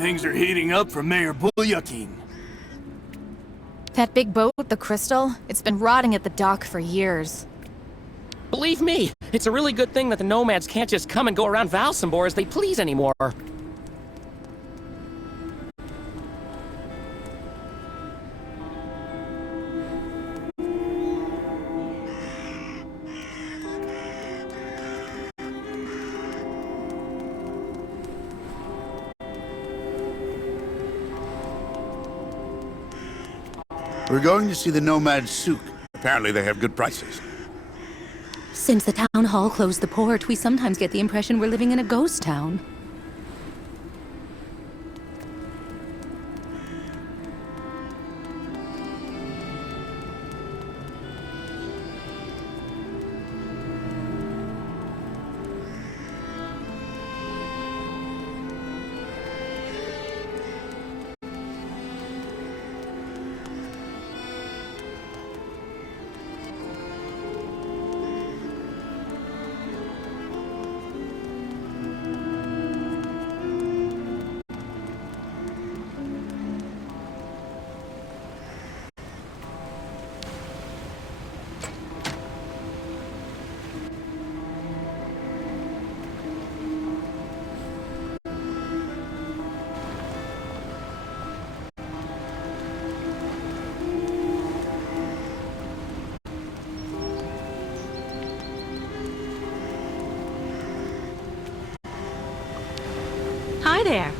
Things are heating up for Mayor Bulyakin. That big boat, the Crystal, it's been rotting at the dock for years. Believe me, it's a really good thing that the nomads can't just come and go around Valsambor as they please anymore. We're going to see the Nomad Souk. Apparently they have good prices. Since the town hall closed the port, we sometimes get the impression we're living in a ghost town. Hi there.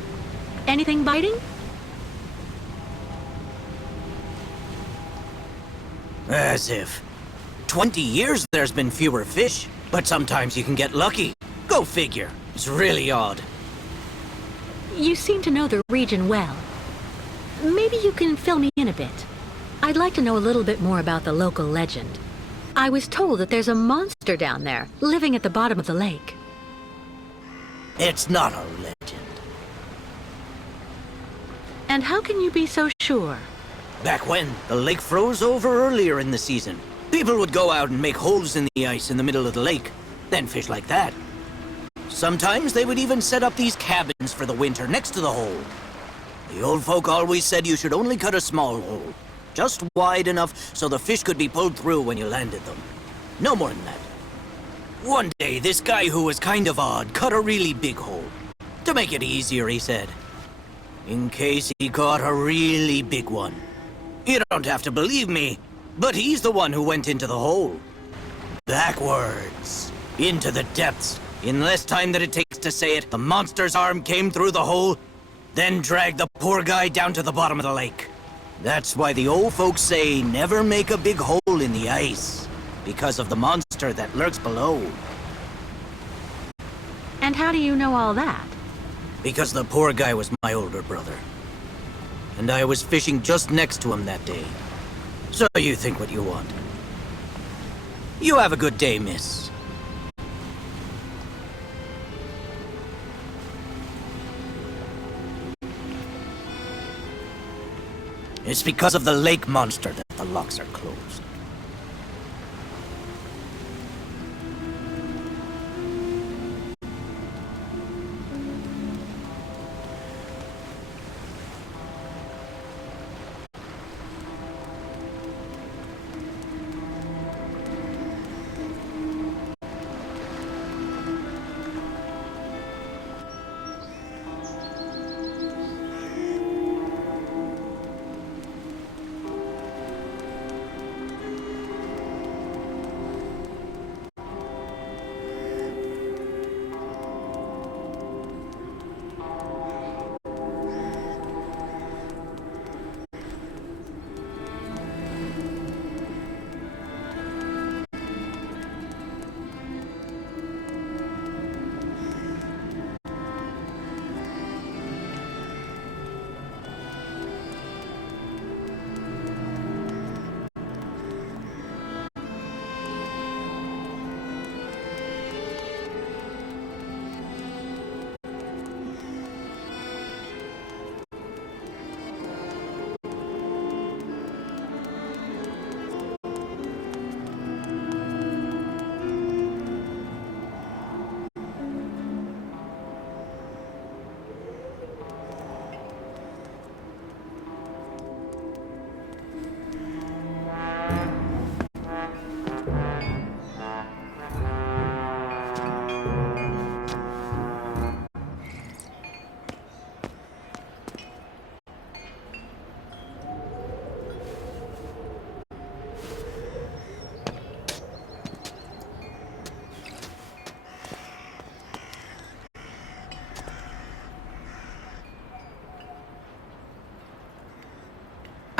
Anything biting? As if. 20 years there's been fewer fish, but sometimes you can get lucky. Go figure. It's really odd. You seem to know the region well. Maybe you can fill me in a bit. I'd like to know a little bit more about the local legend. I was told that there's a monster down there, living at the bottom of the lake. It's not a legend. And how can you be so sure? Back when, the lake froze over earlier in the season. People would go out and make holes in the ice in the middle of the lake, then fish like that. Sometimes they would even set up these cabins for the winter next to the hole. The old folk always said you should only cut a small hole, just wide enough so the fish could be pulled through when you landed them. No more than that. One day, this guy who was kind of odd cut a really big hole. To make it easier, he said. In case he caught a really big one. You don't have to believe me, but he's the one who went into the hole. Backwards. Into the depths. In less time than it takes to say it, the monster's arm came through the hole, then dragged the poor guy down to the bottom of the lake. That's why the old folks say never make a big hole in the ice, because of the monster that lurks below. And how do you know all that? Because the poor guy was my older brother. And I was fishing just next to him that day. So you think what you want. You have a good day, miss. It's because of the lake monster that the locks are closed.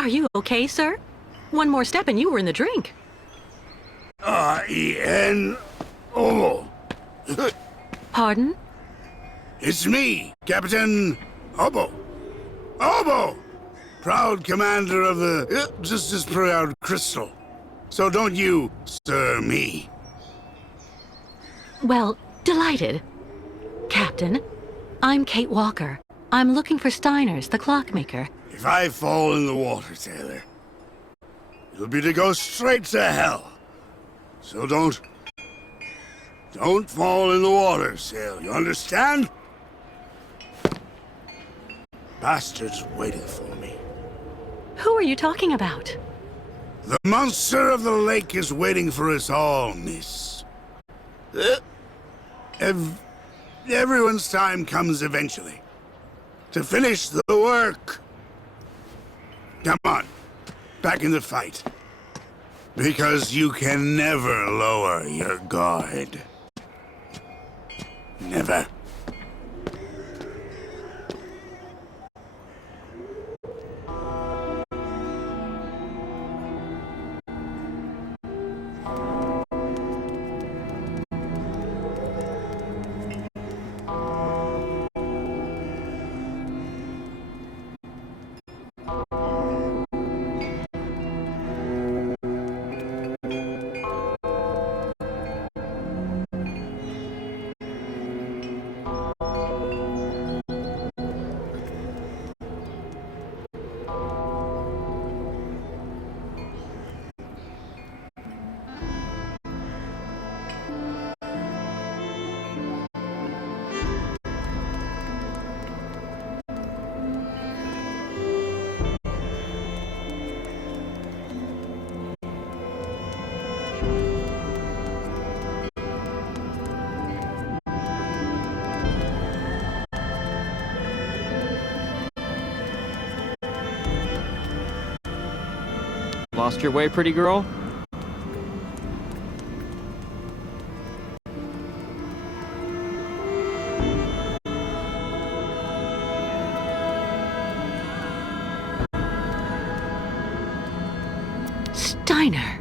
Are you okay, sir? One more step and you were in the drink. R-E-N-O. Pardon? It's me, Captain Obo. Obo! Proud commander of the just as proud Crystal. So don't you stir me. Well, delighted. Captain, I'm Kate Walker. I'm looking for Steiner's, the clockmaker. If I fall in the water, Taylor, it'll be to go straight to hell. So don't fall in the water, Sail. You understand? Bastard's waiting for me. Who are you talking about? The monster of the lake is waiting for us all, miss. Everyone's time comes eventually. To finish the work. Come on, back in the fight. Because you can never lower your guard. Never. Lost your way, pretty girl? Steiner.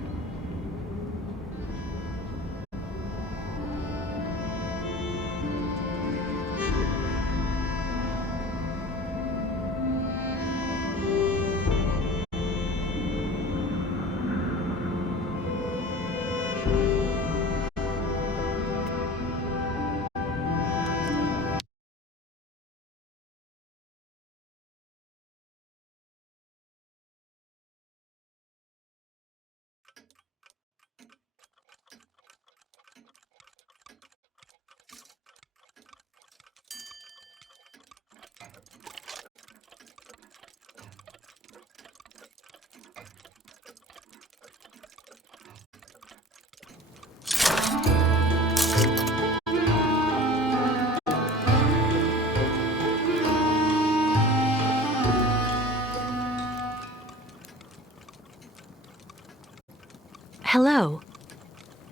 Hello.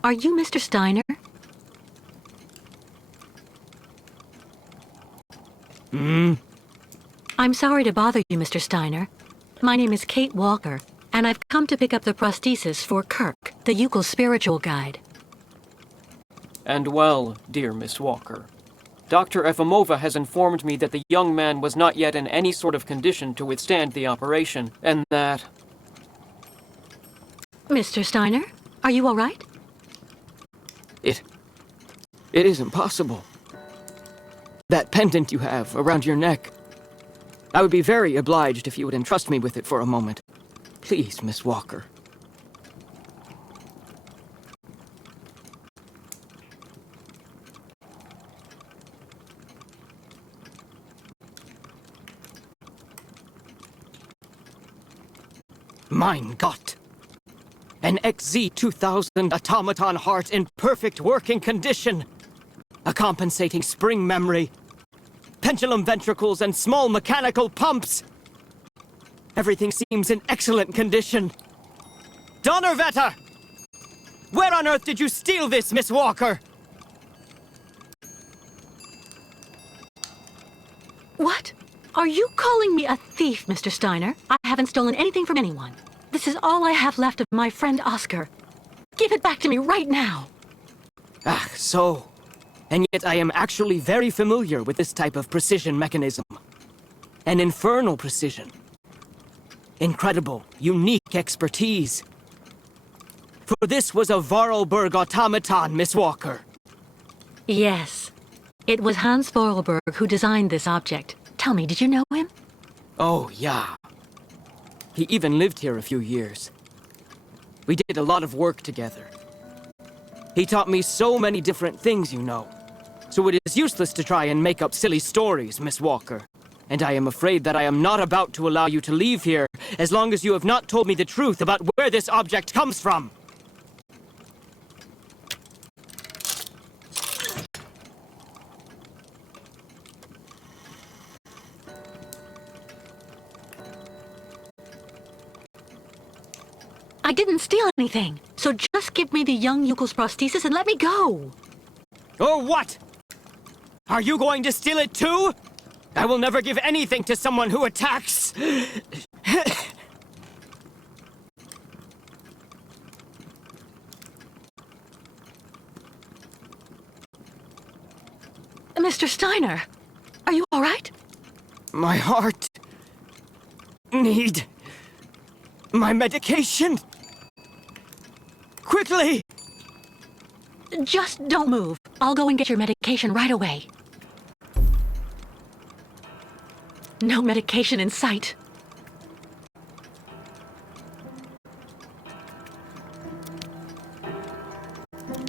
Are you Mr. Steiner? I'm sorry to bother you, Mr. Steiner. My name is Kate Walker, and I've come to pick up the prosthesis for Kirk, the Yukel spiritual guide. And well, dear Miss Walker, Dr. Efimova has informed me that the young man was not yet in any sort of condition to withstand the operation, and that... Mr. Steiner, are you all right? It is impossible. That pendant you have around your neck. I would be very obliged if you would entrust me with it for a moment. Please, Miss Walker. Mein Gott! An XZ-2000 automaton heart in perfect working condition! A compensating spring memory, pendulum ventricles, and small mechanical pumps! Everything seems in excellent condition. Donnerwetter! Where on earth did you steal this, Miss Walker? What Are you calling me a thief, Mr. Steiner? I haven't stolen anything from anyone. This is all I have left of my friend Oscar. Give it back to me right now! Ah, so... And yet I am actually very familiar with this type of precision mechanism. An infernal precision. Incredible, unique expertise. For this was a Vorarlberg automaton, Miss Walker. Yes. It was Hans Vorarlberg who designed this object. Tell me, did you know him? Oh, yeah. He even lived here a few years. We did a lot of work together. He taught me so many different things, you know. So it is useless to try and make up silly stories, Miss Walker. And I am afraid that I am not about to allow you to leave here as long as you have not told me the truth about where this object comes from. I didn't steal anything, so just give me the young Yukel's prosthesis and let me go! Or what? Are you going to steal it too? I will never give anything to someone who attacks! Mr. Steiner, are you alright? My heart... need... my medication! Quickly! Just don't move. I'll go and get your medication right away. No medication in sight.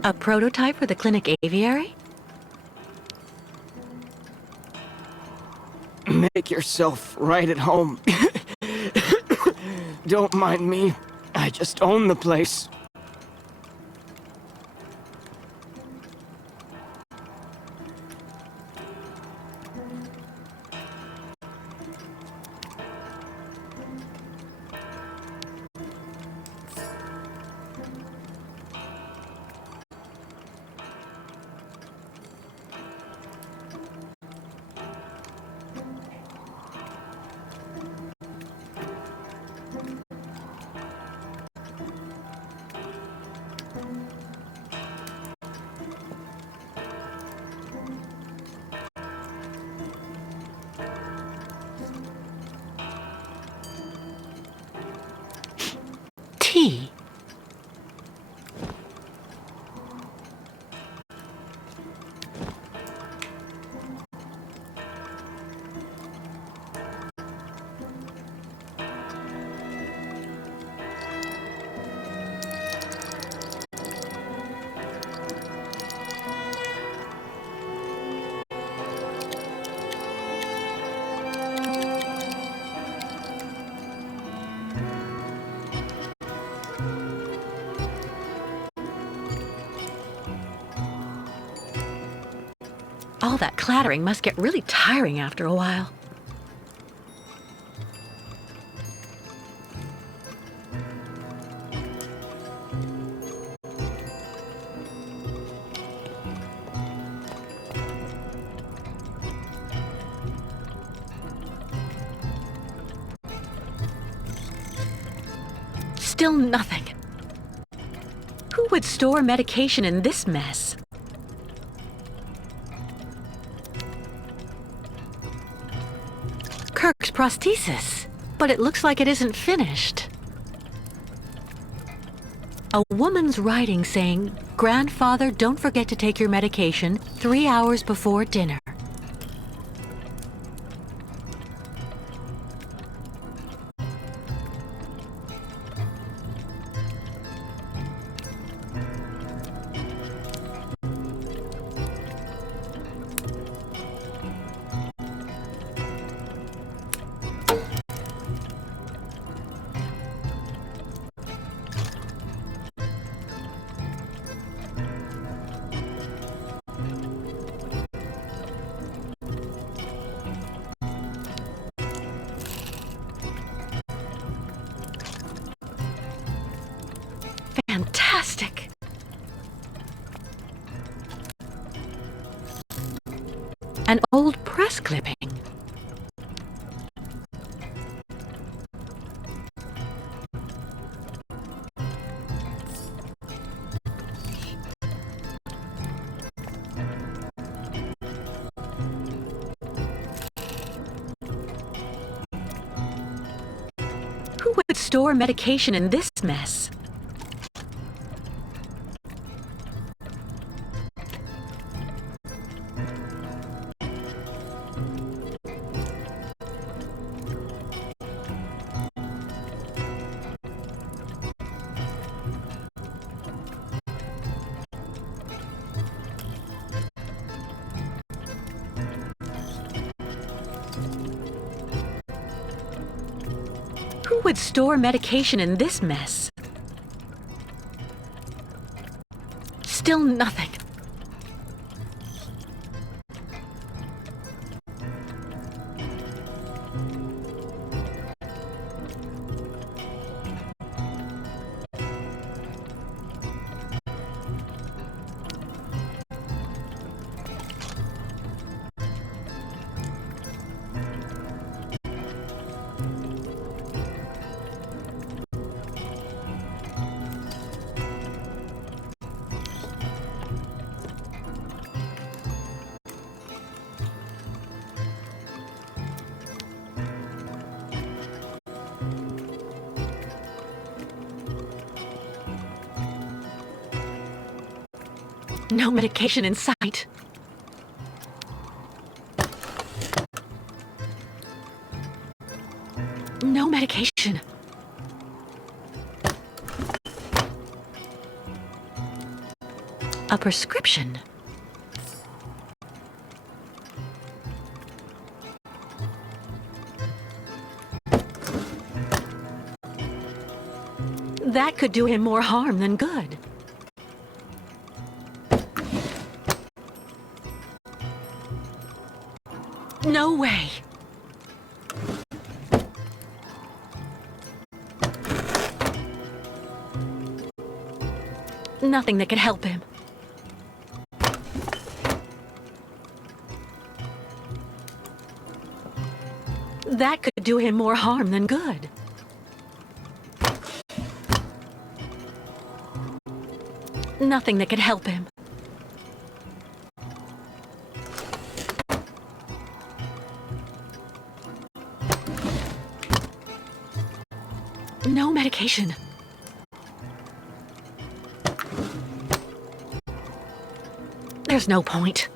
A prototype for the clinic aviary? Make yourself right at home. Don't mind me. I just own the place. Tea. All that clattering must get really tiring after a while. Still nothing. Who would store medication in this mess? Kirk's prosthesis, but it looks like it isn't finished. A woman's writing saying, "Grandfather, don't forget to take your medication 3 hours before dinner." Fantastic! An old press clipping. Who would store medication in this mess? Who would store medication in this mess? Still nothing. No medication in sight. No medication. A prescription. That could do him more harm than good. No way. Nothing that could help him. That could do him more harm than good. Nothing that could help him. No medication. There's no point.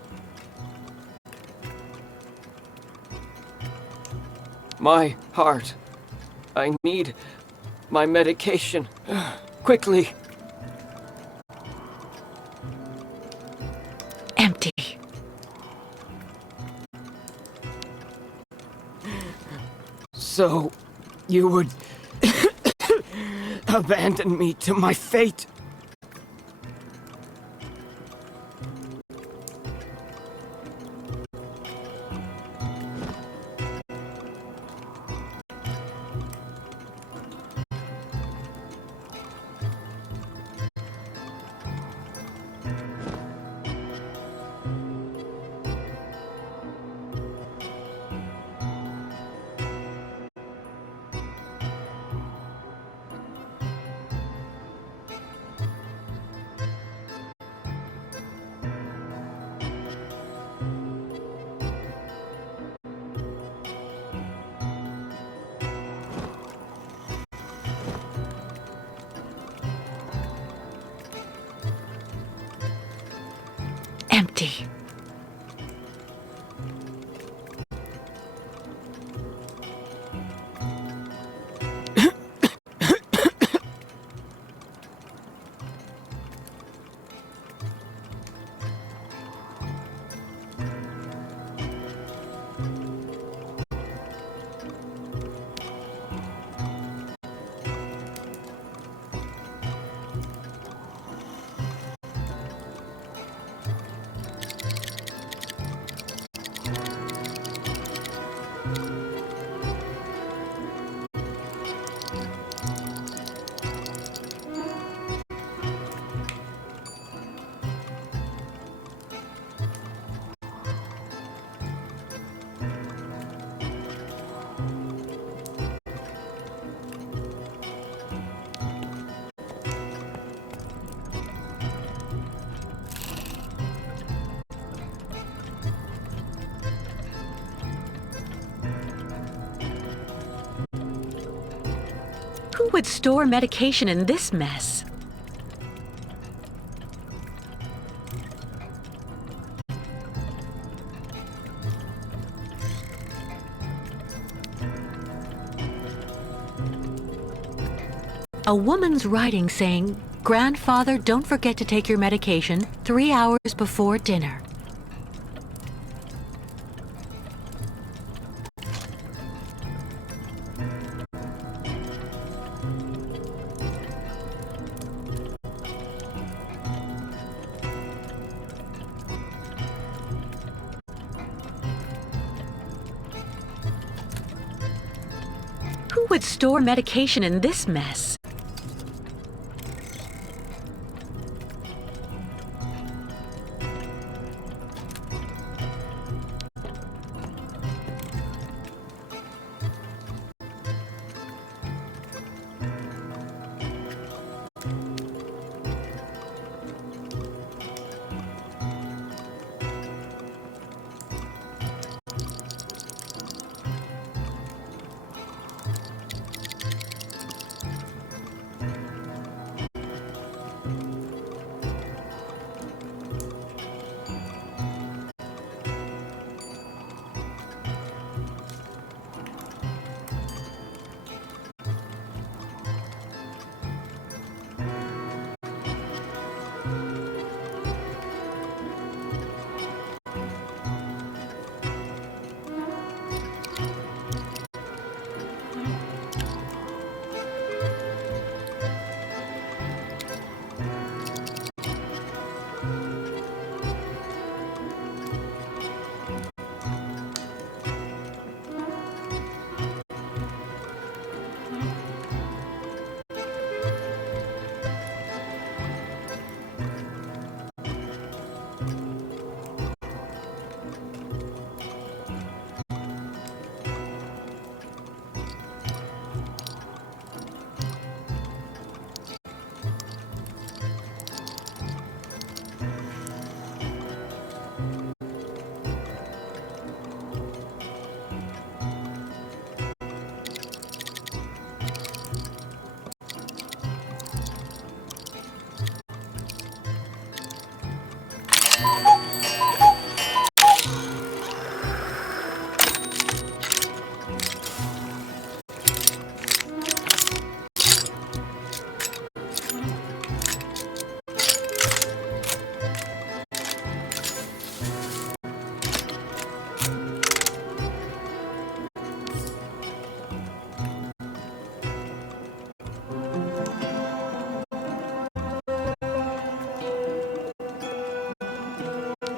My heart. I need my medication. Quickly. Empty. So, you would abandon me to my fate? Who would store medication in this mess? A woman's writing saying, "Grandfather, don't forget to take your medication 3 hours before dinner." Who would store medication in this mess?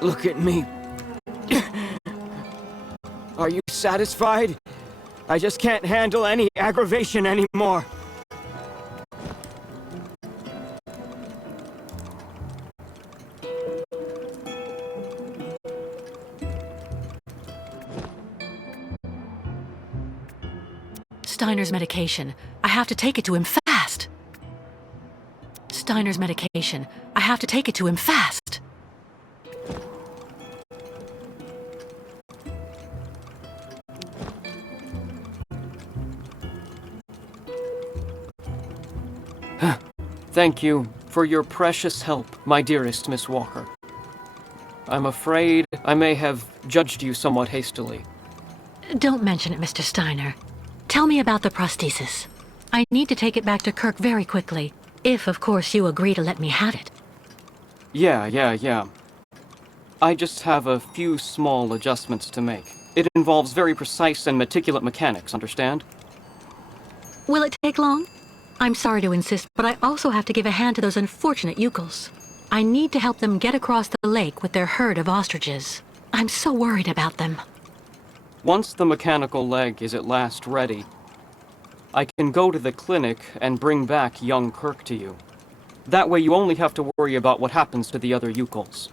Look at me. Are you satisfied? I just can't handle any aggravation anymore. Steiner's medication. I have to take it to him fast. Steiner's medication. I have to take it to him fast. Thank you for your precious help, my dearest Miss Walker. I'm afraid I may have judged you somewhat hastily. Don't mention it, Mr. Steiner. Tell me about the prosthesis. I need to take it back to Kirk very quickly, if, of course, you agree to let me have it. Yeah. I just have a few small adjustments to make. It involves very precise and meticulous mechanics, understand? Will it take long? I'm sorry to insist, but I also have to give a hand to those unfortunate Yukels. I need to help them get across the lake with their herd of ostriches. I'm so worried about them. Once the mechanical leg is at last ready, I can go to the clinic and bring back young Kirk to you. That way you only have to worry about what happens to the other Yukels.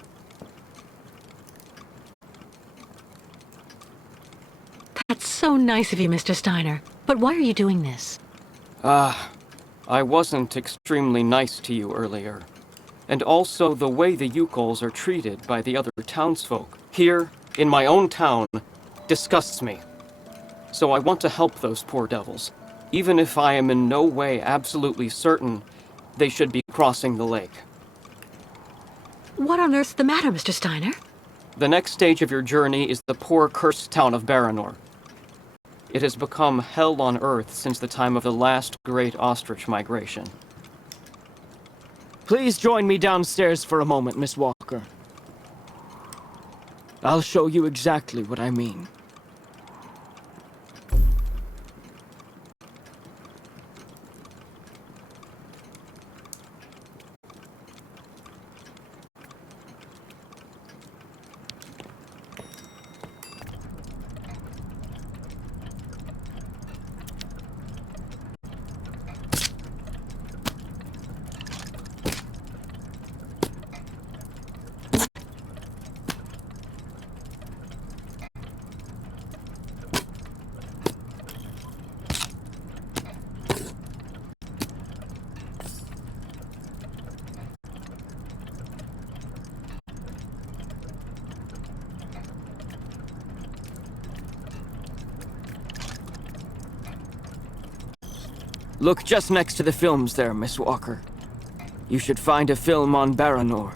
That's so nice of you, Mr. Steiner. But why are you doing this? I wasn't extremely nice to you earlier. And also the way the Yukels are treated by the other townsfolk here, in my own town, disgusts me. So I want to help those poor devils. Even if I am in no way absolutely certain, they should be crossing the lake. What on earth's the matter, Mr. Steiner? The next stage of your journey is the poor, cursed town of Baranor. It has become hell on Earth since the time of the last great ostrich migration. Please join me downstairs for a moment, Miss Walker. I'll show you exactly what I mean. Look just next to the films there, Miss Walker. You should find a film on Baranor.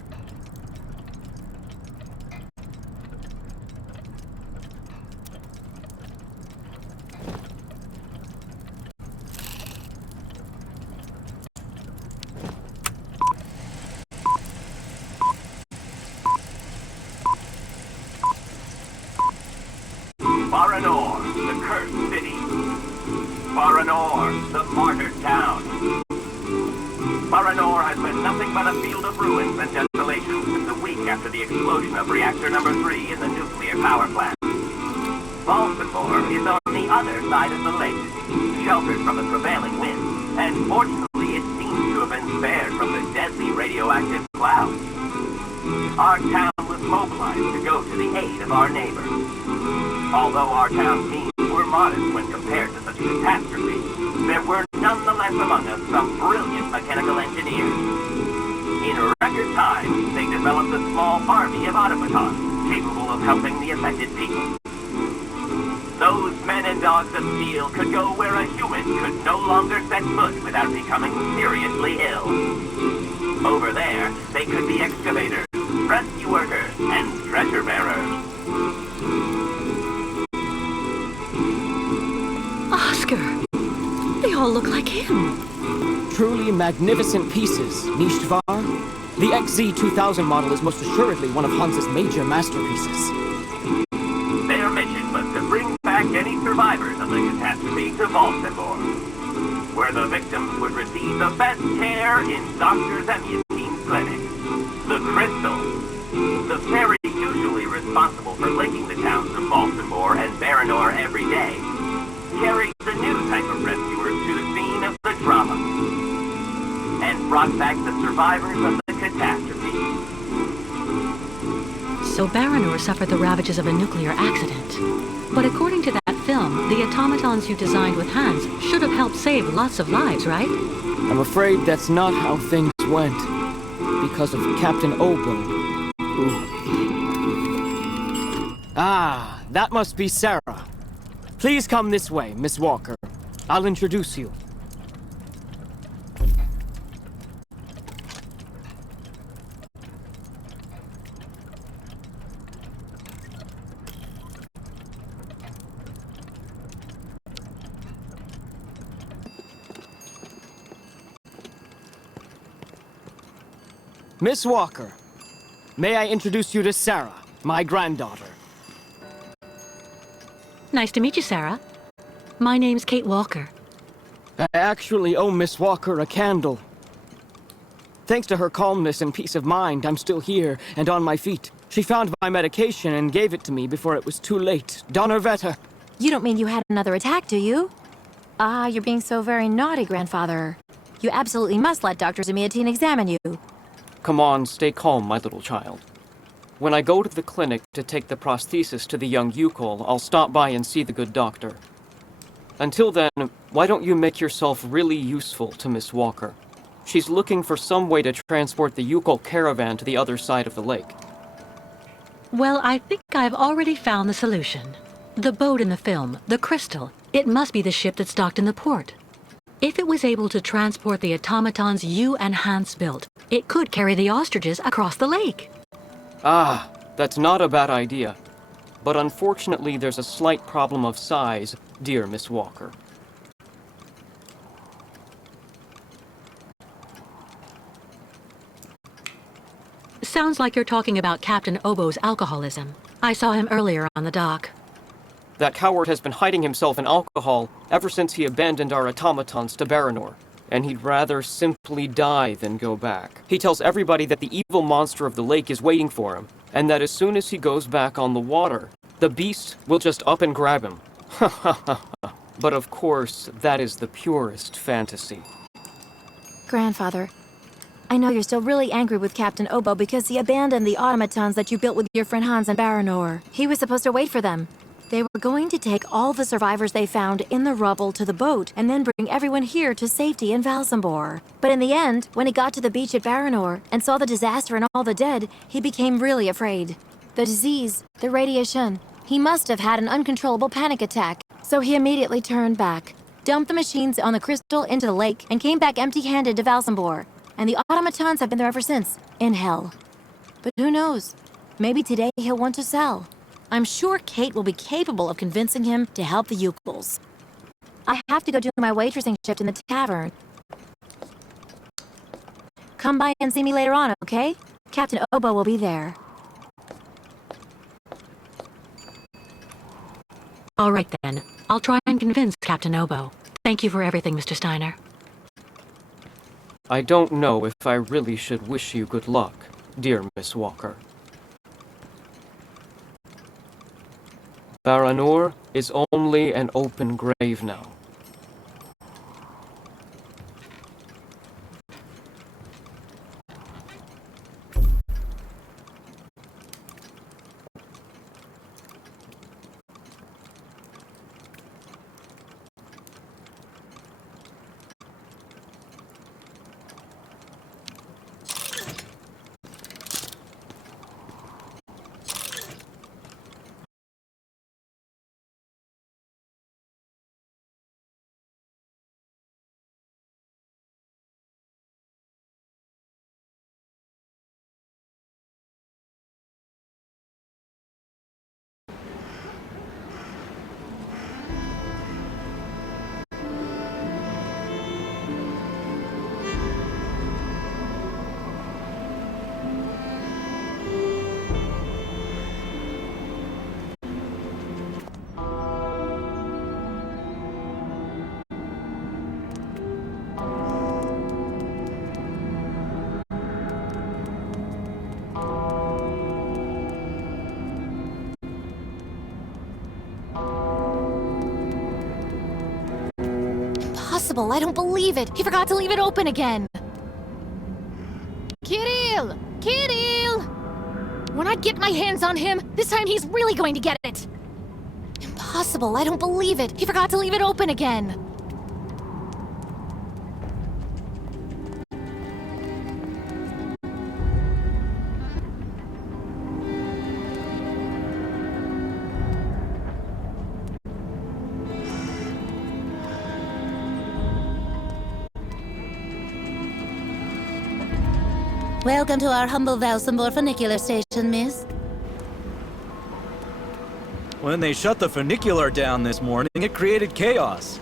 Baranor, the cursed city. Baranor, the martyred town. Baranor has been nothing but a field of ruins and desolation since a week after the explosion of reactor number 3 in the nuclear power plant. Baltimore is on the other side of the lake, sheltered from the prevailing winds, and fortunately it seems to have been spared from the deadly radioactive clouds. Our town was mobilized to go to the aid of our neighbors. Although our town's means were modest when compared to such a catastrophe, there were nonetheless among us some brilliant mechanical engineers. In record time, they developed a small army of automatons capable of helping the affected people. Those men and dogs of steel could go where a human could no longer set foot without becoming seriously ill. Over there, they could be excavators, rescue workers, and treasure bearers. Oscar! They all look like him. Truly magnificent pieces, nicht wahr? The XZ-2000 model is most assuredly one of Hans's major masterpieces. Their mission was to bring back any survivors of the catastrophe to Baltimore, where the victims would receive the best care in Dr. Zemyatine's clinic. The Crystal, the ferry usually responsible for linking the towns of Baltimore and Baranor every day, carried the new type of rescuers to the scene of the drama, and brought back the survivors of the catastrophe. So Baranor suffered the ravages of a nuclear accident. But according to that film, the automatons you designed with Hans should have helped save lots of lives, right? I'm afraid that's not how things went. Because of Captain Obo, who... Ah, that must be Sarah. Please come this way, Miss Walker. I'll introduce you. Miss Walker, may I introduce you to Sarah, my granddaughter? Nice to meet you, Sarah. My name's Kate Walker. I actually owe Miss Walker a candle. Thanks to her calmness and peace of mind, I'm still here and on my feet. She found my medication and gave it to me before it was too late. Donnerwetter. You don't mean you had another attack, do you? Ah, you're being so very naughty, Grandfather. You absolutely must let Dr. Zemyatine examine you. Come on, stay calm, my little child. When I go to the clinic to take the prosthesis to the young Yukol, I'll stop by and see the good doctor. Until then, why don't you make yourself really useful to Miss Walker? She's looking for some way to transport the Yukol caravan to the other side of the lake. Well, I think I've already found the solution. The boat in the film, the Crystal, it must be the ship that's docked in the port. If it was able to transport the automatons you and Hans built, it could carry the ostriches across the lake. Ah, that's not a bad idea. But unfortunately, there's a slight problem of size, dear Miss Walker. Sounds like you're talking about Captain Obo's alcoholism. I saw him earlier on the dock. That coward has been hiding himself in alcohol ever since he abandoned our automatons to Baranor, and he'd rather simply die than go back. He tells everybody that the evil monster of the lake is waiting for him, and that as soon as he goes back on the water, the beast will just up and grab him. Ha ha ha. But of course, that is the purest fantasy. Grandfather, I know you're still really angry with Captain Obo because he abandoned the automatons that you built with your friend Hans and Baranor. He was supposed to wait for them. They were going to take all the survivors they found in the rubble to the boat and then bring everyone here to safety in Valsambor. But in the end, when he got to the beach at Baranor and saw the disaster and all the dead, he became really afraid. The disease, the radiation, he must have had an uncontrollable panic attack. So he immediately turned back, dumped the machines on the crystal into the lake, and came back empty-handed to Valsambor. And the automatons have been there ever since, in hell. But who knows? Maybe today he'll want to sell. I'm sure Kate will be capable of convincing him to help the Yukels. I have to go do my waitressing shift in the tavern. Come by and see me later on, okay? Captain Obo will be there. All right then. I'll try and convince Captain Obo. Thank you for everything, Mr. Steiner. I don't know if I really should wish you good luck, dear Miss Walker. Baranor is only an open grave now. Impossible, I don't believe it. He forgot to leave it open again. Kirill! Kirill! When I get my hands on him, this time he's really going to get it. Impossible, I don't believe it. He forgot to leave it open again. Welcome to our humble Valsambor funicular station, miss. When they shut the funicular down this morning, it created chaos.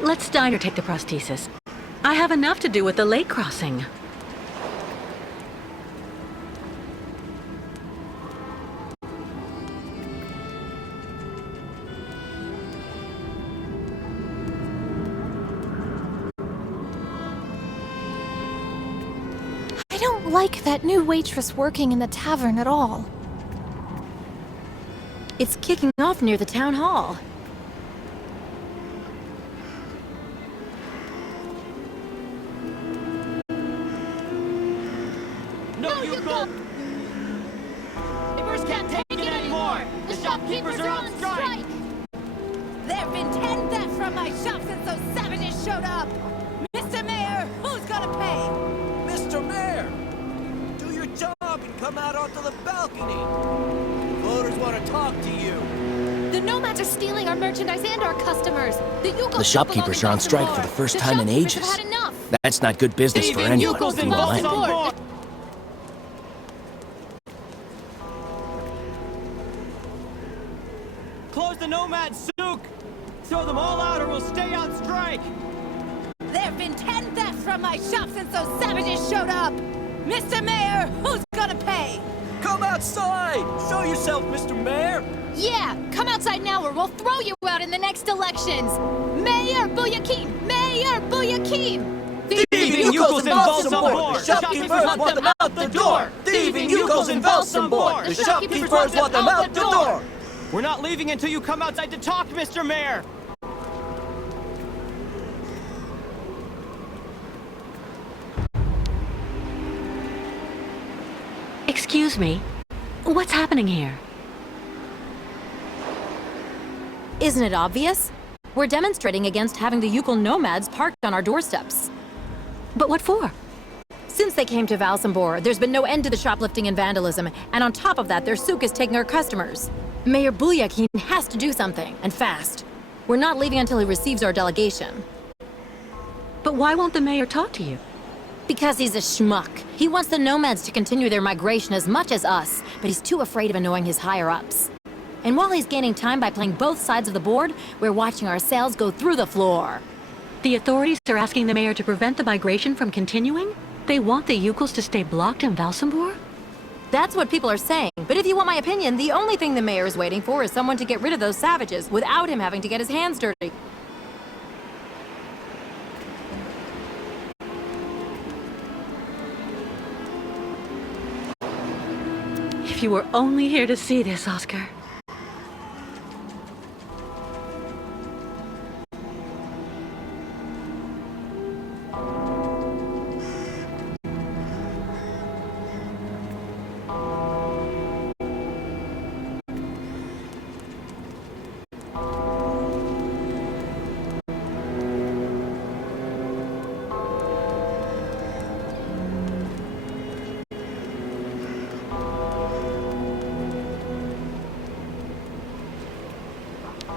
Let Steiner take the prosthesis. I have enough to do with the lake crossing. I don't like that new waitress working in the tavern at all. It's kicking off near the town hall. No, you go! Neighbors can't take it anymore! The shopkeepers are on strike! There've been 10 thefts from my shop since those savages showed up! Mr. Mayor, who's gonna pay? Mr. Mayor! Do your job and come out onto the balcony! Voters want to talk to you! The The nomads are stealing our merchandise and our customers. The shopkeepers are on strike for the first time in ages. Have had enough. That's not good business for Thieving anyone. yokels you and know vaults that? on board! Close the nomad souk! Throw them all out or we'll stay on strike! There have been 10 thefts from my shop since those savages showed up. Mr. Mayor, who's gonna pay? Come outside! Show yourself, Mr. Mayor! Yeah, come outside now or we'll throw you out in the next elections. Mayor Buyakin! Mayor Buyakin! Thieving yokels and vaults on board! Shopkeepers want them out the door! Thieving yokels and vaults on board! The shopkeepers want them out the door! We're not leaving until you come outside to talk, Mr. Mayor! Excuse me. What's happening here? Isn't it obvious? We're demonstrating against having the Yukon nomads parked on our doorsteps. But what for? Since they came to Valsambor, there's been no end to the shoplifting and vandalism, and on top of that, their souk is taking our customers. Mayor Bulyakin has to do something, and fast. We're not leaving until he receives our delegation. But why won't the mayor talk to you? Because he's a schmuck. He wants the nomads to continue their migration as much as us, but he's too afraid of annoying his higher-ups. And while he's gaining time by playing both sides of the board, we're watching our sales go through the floor. The authorities are asking the mayor to prevent the migration from continuing? They want the Yukels to stay blocked in Valsambor? That's what people are saying, but if you want my opinion, the only thing the mayor is waiting for is someone to get rid of those savages without him having to get his hands dirty. If you were only here to see this, Oscar.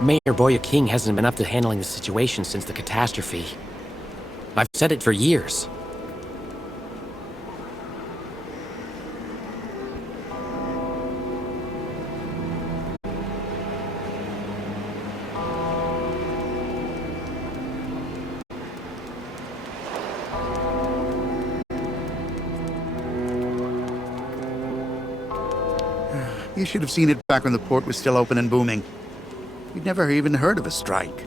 Mayor Boyaking hasn't been up to handling the situation since the catastrophe. I've said it for years. You should have seen it back when the port was still open and booming. We'd never even heard of a strike.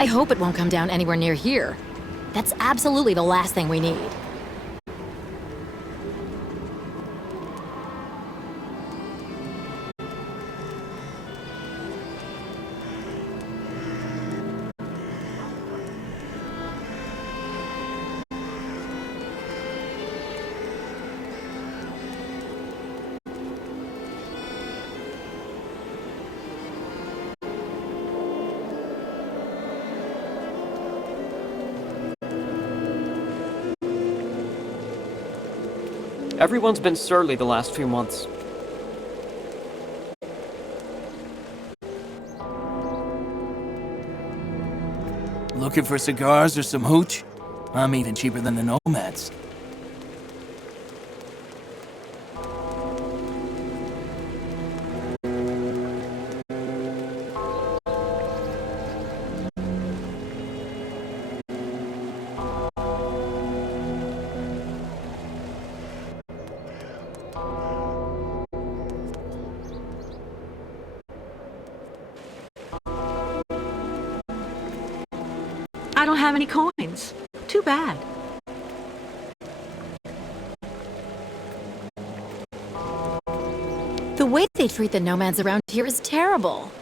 I hope it won't come down anywhere near here. That's absolutely the last thing we need. Everyone's been surly the last few months. Looking for cigars or some hooch? I'm even cheaper than the nomads. I don't have any coins. Too bad. The way they treat the nomads around here is terrible.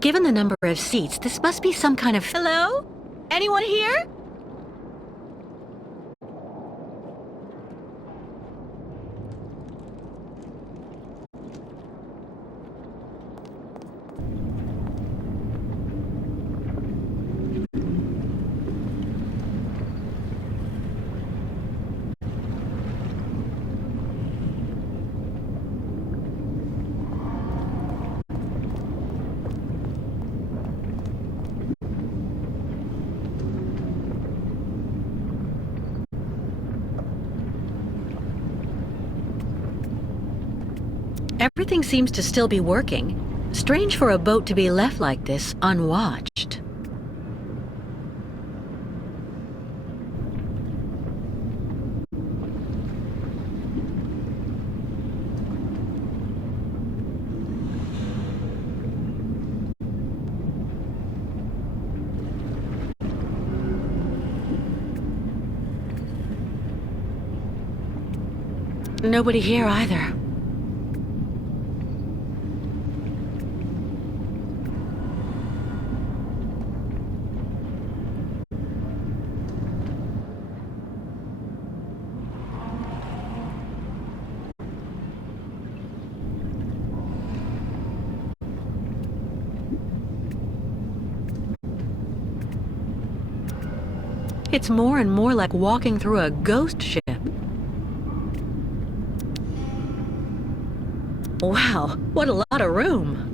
Given the number of seats, this must be some kind of... Hello? Anyone here? Everything seems to still be working. Strange for a boat to be left like this, unwatched. Nobody here either. It's more and more like walking through a ghost ship. Wow, what a lot of room.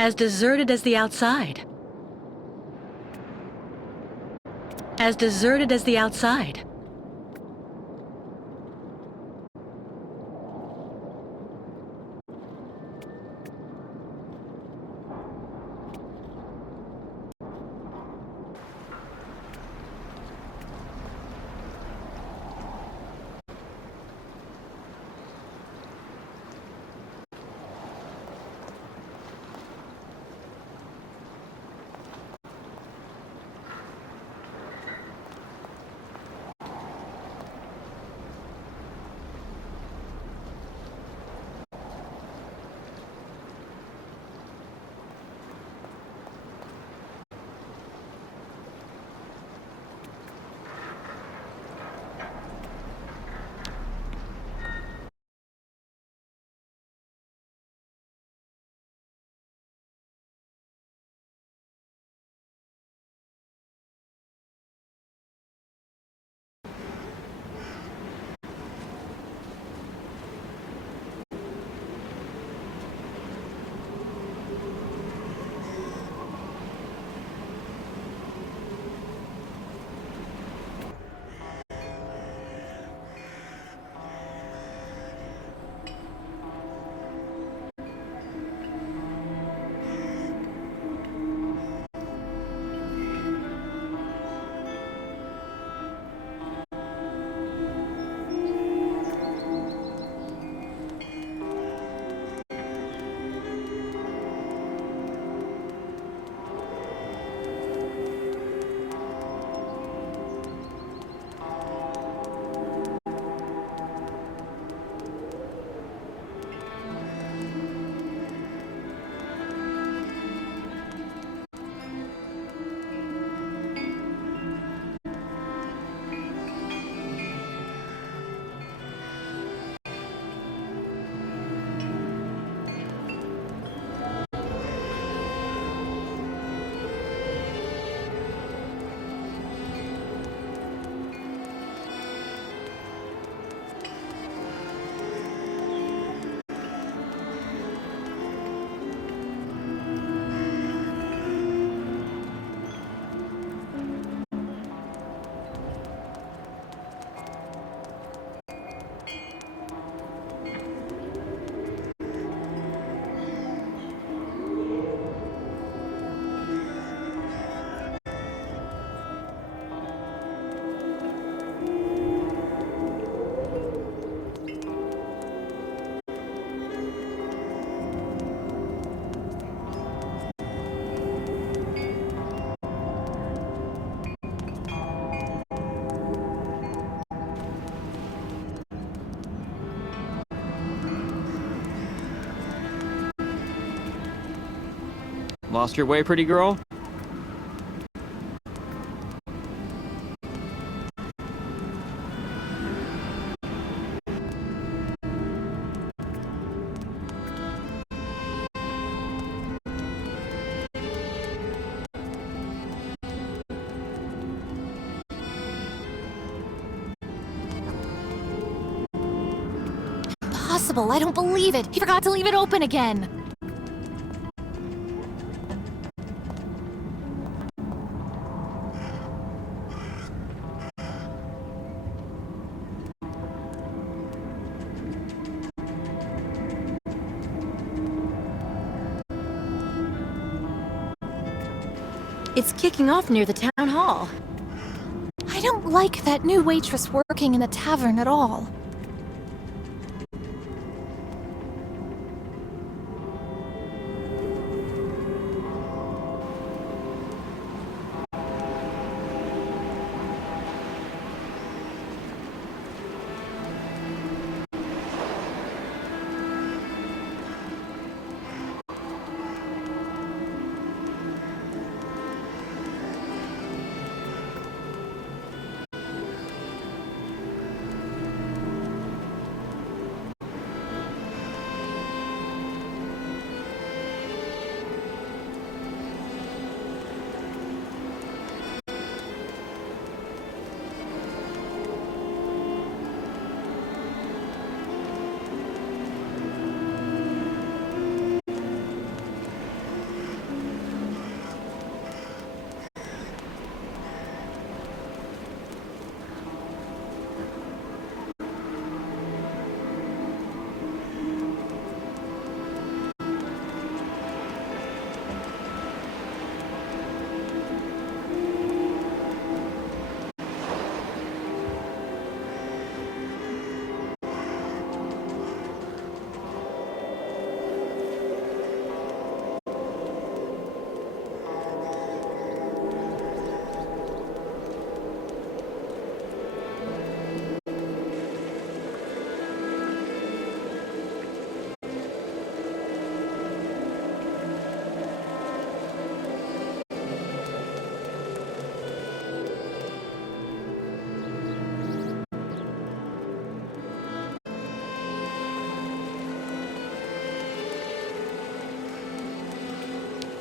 As deserted as the outside. As deserted as the outside. Lost your way, pretty girl? Impossible, I don't believe it. He forgot to leave it open again. It's kicking off near the town hall. I don't like that new waitress working in the tavern at all.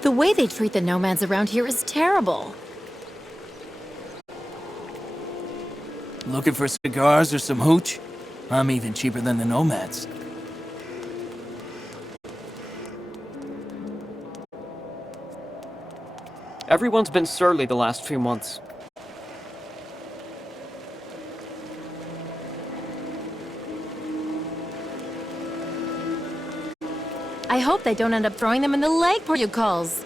The way they treat the nomads around here is terrible. Looking for cigars or some hooch? I'm even cheaper than the nomads. Everyone's been surly the last few months. I hope they don't end up throwing them in the lake for you calls.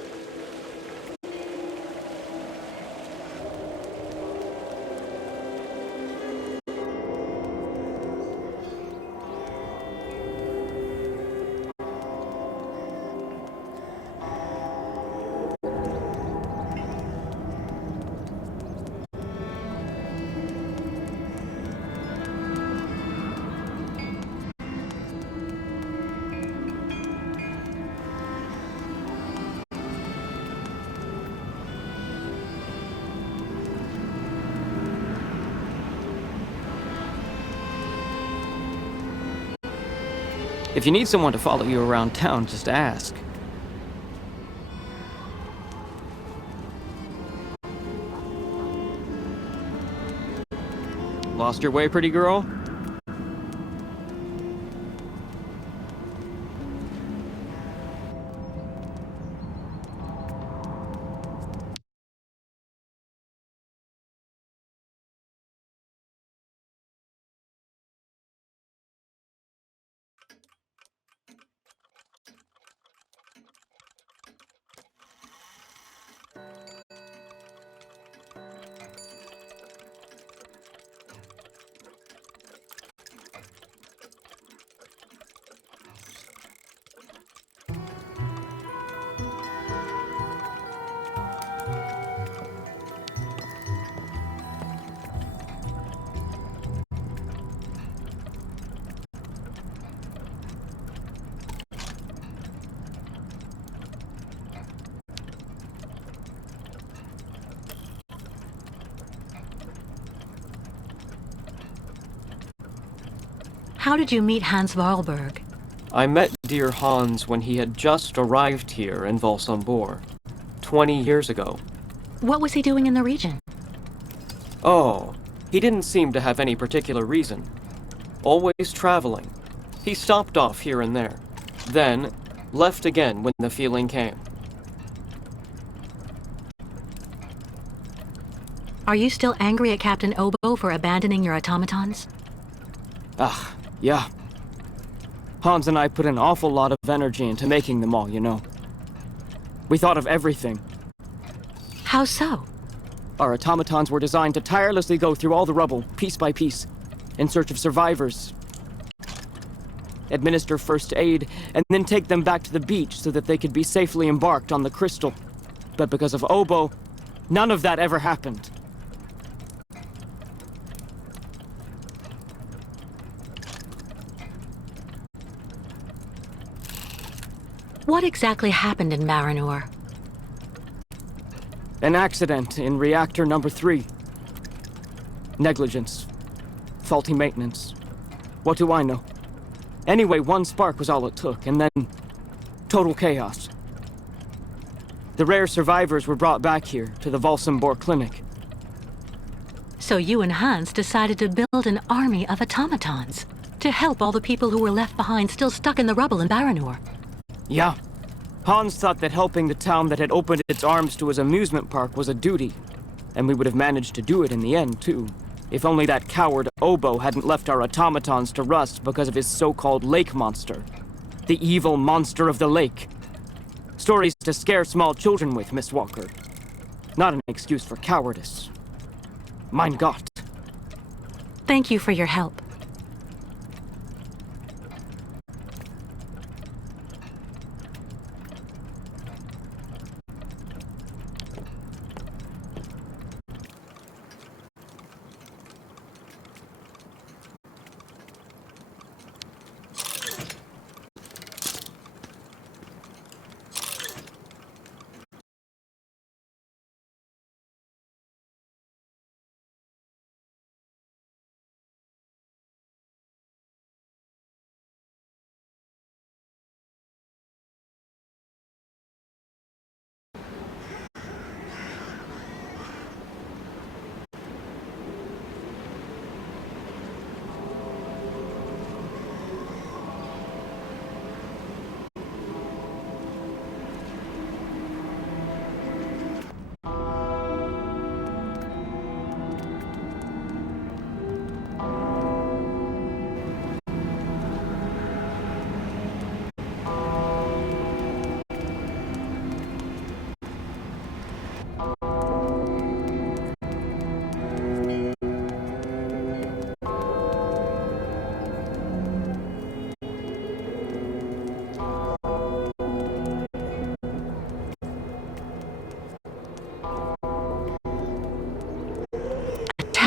If you need someone to follow you around town, just ask. Lost your way, pretty girl? How did you meet Hans Wahlberg? I met dear Hans when he had just arrived here in Valsambor, 20 years ago. What was he doing in the region? Oh, he didn't seem to have any particular reason. Always traveling. He stopped off here and there, then left again when the feeling came. Are you still angry at Captain Obo for abandoning your automatons? Ah, yeah. Hans and I put an awful lot of energy into making them all, you know. We thought of everything. How so? Our automatons were designed to tirelessly go through all the rubble, piece by piece, in search of survivors. Administer first aid, and then take them back to the beach so that they could be safely embarked on the crystal. But because of Obo, none of that ever happened. What exactly happened in Marinor? An accident in reactor number 3. Negligence. Faulty maintenance. What do I know? Anyway, one spark was all it took, and then total chaos. The rare survivors were brought back here to the Valsambor clinic. So you and Hans decided to build an army of automatons to help all the people who were left behind still stuck in the rubble in Baranor. Yeah. Hans thought that helping the town that had opened its arms to his amusement park was a duty. And we would have managed to do it in the end, too. If only that coward Obo hadn't left our automatons to rust because of his so-called lake monster. The evil monster of the lake. Stories to scare small children with, Miss Walker. Not an excuse for cowardice. Mein Gott. Thank you for your help.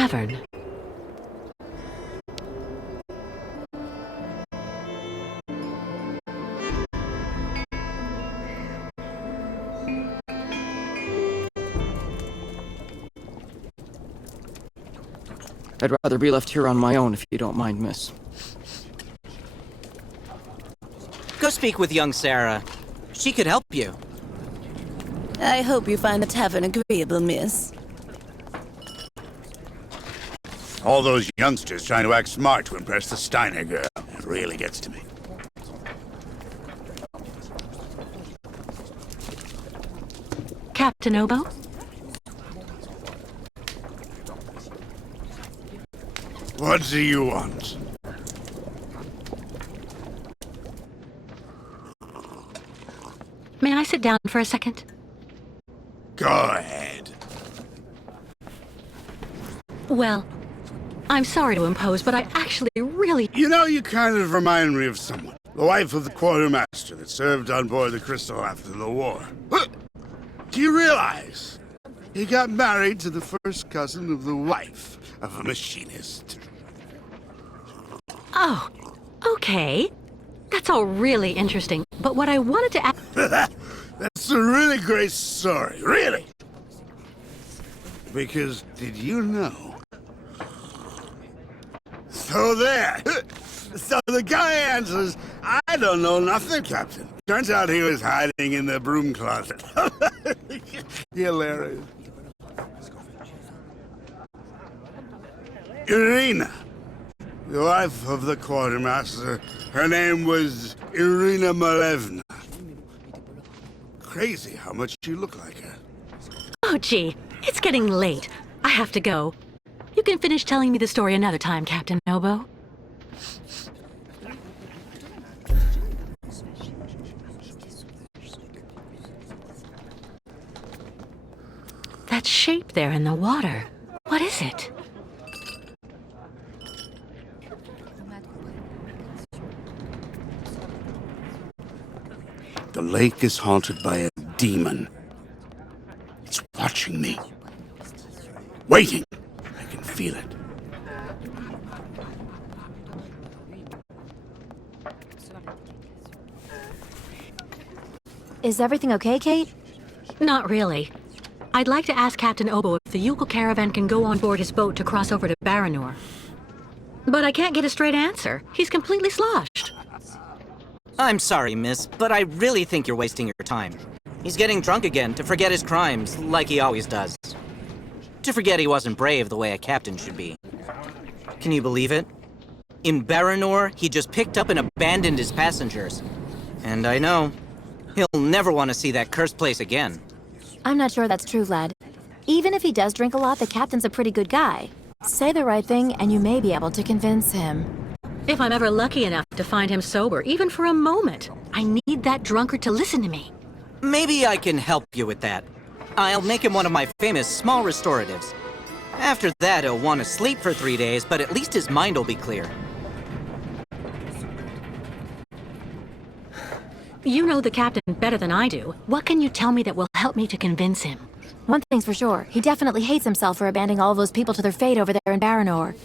tavern. I'd rather be left here on my own if you don't mind, miss. Go speak with young Sarah. She could help you. I hope you find the tavern agreeable, miss. All those youngsters trying to act smart to impress the Steiner girl. It really gets to me. Captain Obo? What do you want? May I sit down for a second? Go ahead. Well, I'm sorry to impose, but I actually really... You know, you kind of remind me of someone. The wife of the quartermaster that served on board the Crystal after the war. Do you realize he got married to the first cousin of the wife of a machinist? Oh, okay. That's all really interesting, but what I wanted to ask... That's a really great story, really. Because, did you know? So there. So the guy answers, I don't know nothing, Captain. Turns out he was hiding in the broom closet. Hilarious. Irina, the wife of the quartermaster, her name was Irina Malevna. Crazy how much you look like her. Oh, gee, it's getting late. I have to go. You can finish telling me the story another time, Captain Obo. That shape there in the water, what is it? The lake is haunted by a demon. It's watching me. Waiting. I can feel it. Is everything okay, Kate? Not really. I'd like to ask Captain Obo if the Yukon caravan can go on board his boat to cross over to Baranor. But I can't get a straight answer. He's completely sloshed. I'm sorry, miss, but I really think you're wasting your time. He's getting drunk again to forget his crimes, like he always does. To forget he wasn't brave the way a captain should be. Can you believe it? In Baranor, he just picked up and abandoned his passengers. And I know, he'll never want to see that cursed place again. I'm not sure that's true, lad. Even if he does drink a lot, the captain's a pretty good guy. Say the right thing, and you may be able to convince him. If I'm ever lucky enough to find him sober, even for a moment, I need that drunkard to listen to me. Maybe I can help you with that. I'll make him one of my famous small restoratives. After that, he'll want to sleep for 3 days, but at least his mind will be clear. You know the captain better than I do. What can you tell me that will help me to convince him? One thing's for sure, he definitely hates himself for abandoning all of those people to their fate over there in Baranor.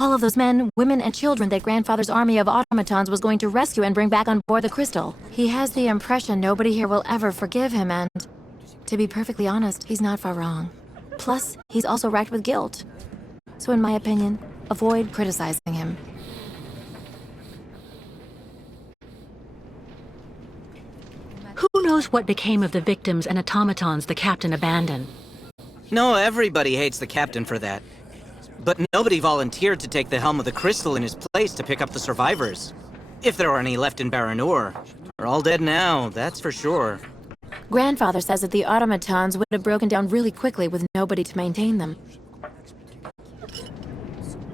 All of those men, women, and children that Grandfather's army of automatons was going to rescue and bring back on board the Crystal. He has the impression nobody here will ever forgive him, and to be perfectly honest, he's not far wrong. Plus, he's also racked with guilt. So in my opinion, avoid criticizing him. Who knows what became of the victims and automatons the captain abandoned? No, everybody hates the captain for that. But nobody volunteered to take the helm of the Crystal in his place to pick up the survivors. If there are any left in Baranor. They're all dead now, that's for sure. Grandfather says that the automatons would have broken down really quickly with nobody to maintain them.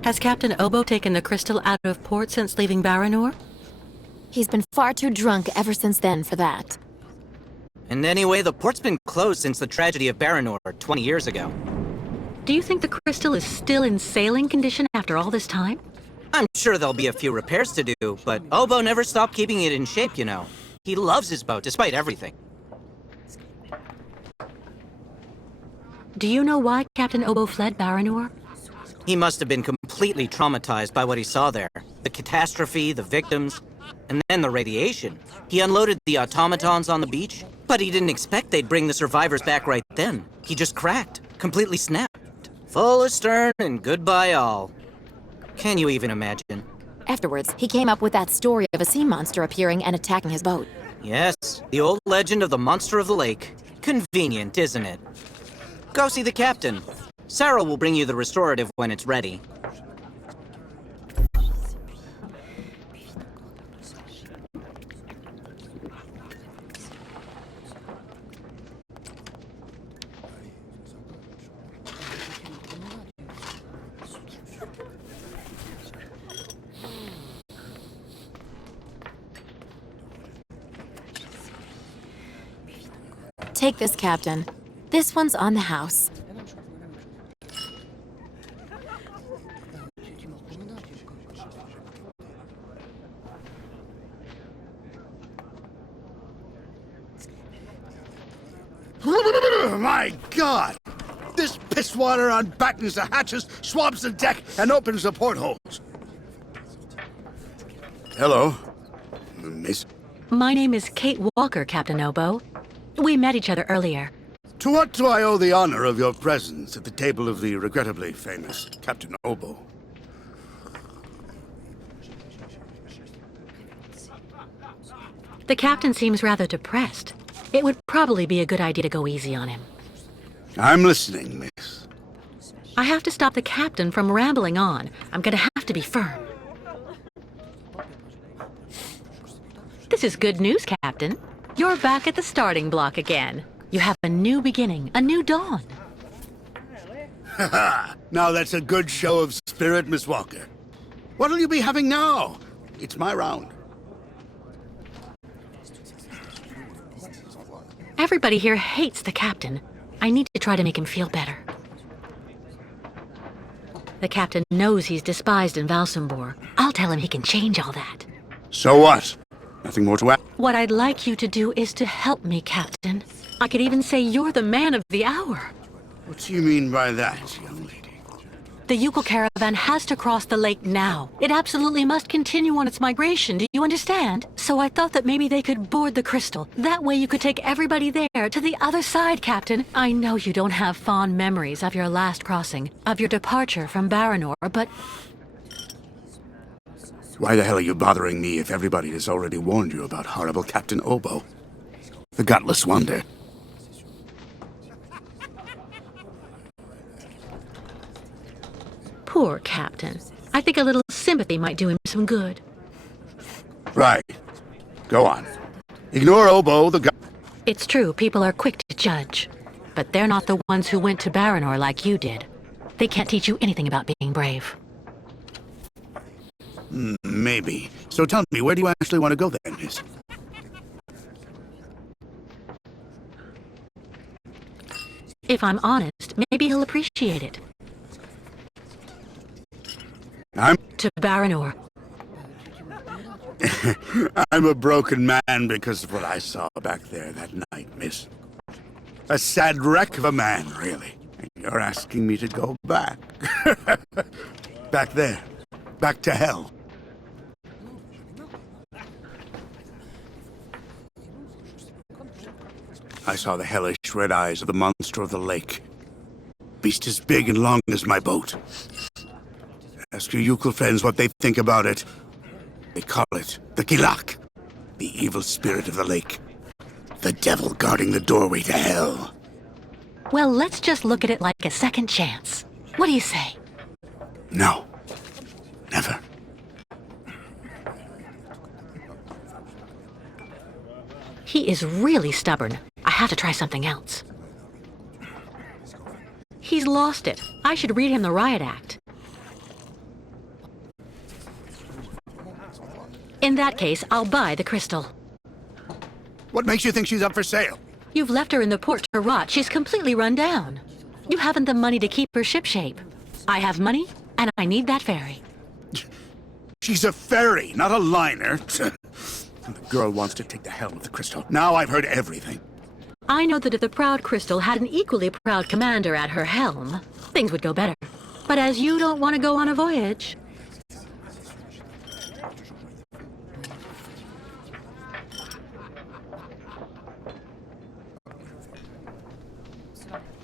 Has Captain Obo taken the Crystal out of port since leaving Baranor? He's been far too drunk ever since then for that. And anyway, the port's been closed since the tragedy of Baranor 20 years ago. Do you think the Crystal is still in sailing condition after all this time? I'm sure there'll be a few repairs to do, but Obo never stopped keeping it in shape, you know. He loves his boat, despite everything. Do you know why Captain Obo fled Baranor? He must have been completely traumatized by what he saw there. The catastrophe, the victims, and then the radiation. He unloaded the automatons on the beach, but he didn't expect they'd bring the survivors back right then. He just cracked, completely snapped. Full astern and goodbye all. Can you even imagine? Afterwards, he came up with that story of a sea monster appearing and attacking his boat. Yes, the old legend of the monster of the lake. Convenient, isn't it? Go see the captain. Sarah will bring you the restorative when it's ready. Take this, Captain. This one's on the house. My God! This pisswater unbattens the hatches, swabs the deck, and opens the portholes. Hello, Miss. My name is Kate Walker, Captain Obo. We met each other earlier. To what do I owe the honor of your presence at the table of the regrettably famous Captain Obo? The captain seems rather depressed. It would probably be a good idea to go easy on him. I'm listening, miss. I have to stop the captain from rambling on. I'm gonna have to be firm. This is good news, Captain. You're back at the starting block again. You have a new beginning, a new dawn. Ha! Now that's a good show of spirit, Miss Walker. What'll you be having now? It's my round. Everybody here hates the captain. I need to try to make him feel better. The captain knows he's despised in Valsambor. I'll tell him he can change all that. So what? Nothing more to add? What I'd like you to do is to help me, Captain. I could even say you're the man of the hour. What do you mean by that, young lady? The Yukon caravan has to cross the lake now. It absolutely must continue on its migration, do you understand? So I thought that maybe they could board the crystal. That way you could take everybody there, to the other side, Captain. I know you don't have fond memories of your last crossing, of your departure from Baranor, but... Why the hell are you bothering me if everybody has already warned you about horrible Captain Obo? The gutless wonder. Poor Captain. I think a little sympathy might do him some good. Right. Go on. Ignore Obo, the guy. It's true, people are quick to judge. But they're not the ones who went to Baranor like you did. They can't teach you anything about being brave. Maybe. So tell me, where do you actually want to go then, miss? If I'm honest, maybe he'll appreciate it. To Baranor. I'm a broken man because of what I saw back there that night, miss. A sad wreck of a man, really. And you're asking me to go back. Back there. Back to hell. I saw the hellish red eyes of the monster of the lake. Beast as big and long as my boat. Ask your Yukon friends what they think about it. They call it the Kilak, the evil spirit of the lake. The devil guarding the doorway to hell. Well, let's just look at it like a second chance. What do you say? No. Never. He is really stubborn. I have to try something else. He's lost it. I should read him the riot act. In that case, I'll buy the crystal. What makes you think she's up for sale? You've left her in the port to rot. She's completely run down. You haven't the money to keep her shipshape. I have money, and I need that ferry. She's a ferry, not a liner. The girl wants to take the helm of the crystal. Now I've heard everything. I know that if the Proud Crystal had an equally proud commander at her helm, things would go better. But as you don't want to go on a voyage...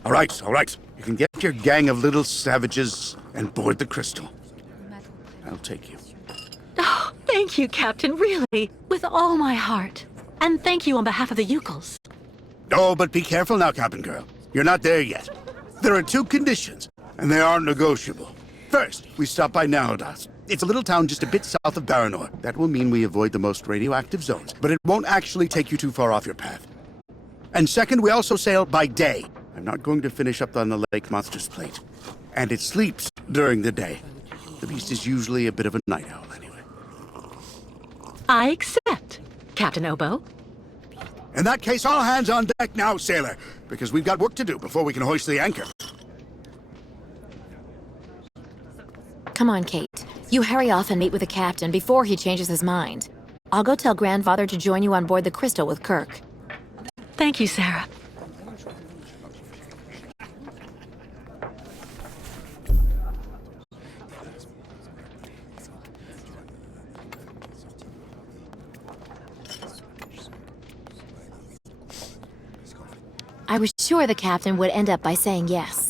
All right. You can get your gang of little savages and board the Crystal. I'll take you. Oh, thank you, Captain, really. With all my heart. And thank you on behalf of the Yukels. Oh, but be careful now, Cabin Girl. You're not there yet. There are 2 conditions, and they are negotiable. First, we stop by Narodas. It's a little town just a bit south of Baranor. That will mean we avoid the most radioactive zones, but it won't actually take you too far off your path. And second, we also sail by day. I'm not going to finish up on the Lake Monster's plate. And it sleeps during the day. The beast is usually a bit of a night owl anyway. I accept, Captain Obo. In that case, all hands on deck now, sailor, because we've got work to do before we can hoist the anchor. Come on, Kate. You hurry off and meet with the captain before he changes his mind. I'll go tell Grandfather to join you on board the Crystal with Kirk. Thank you, Sarah. I was sure the captain would end up by saying yes.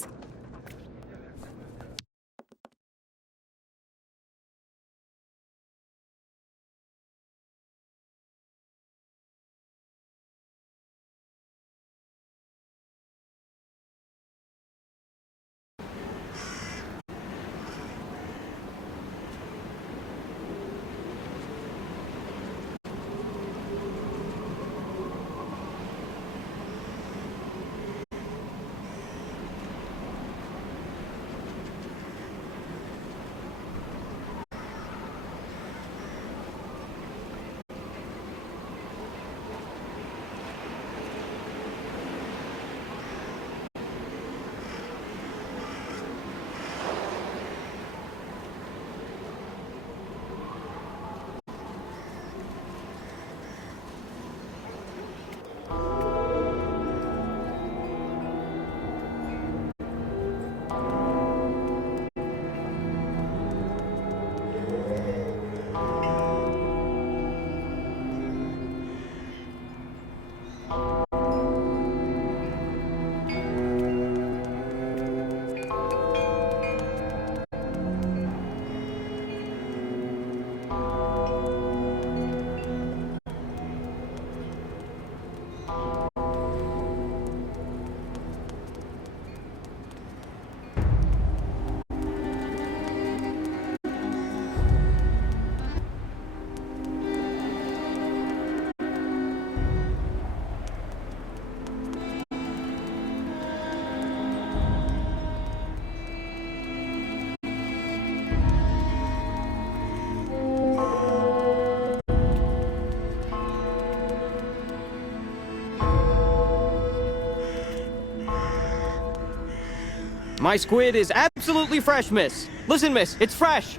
My squid is absolutely fresh, miss. Listen, miss, it's fresh.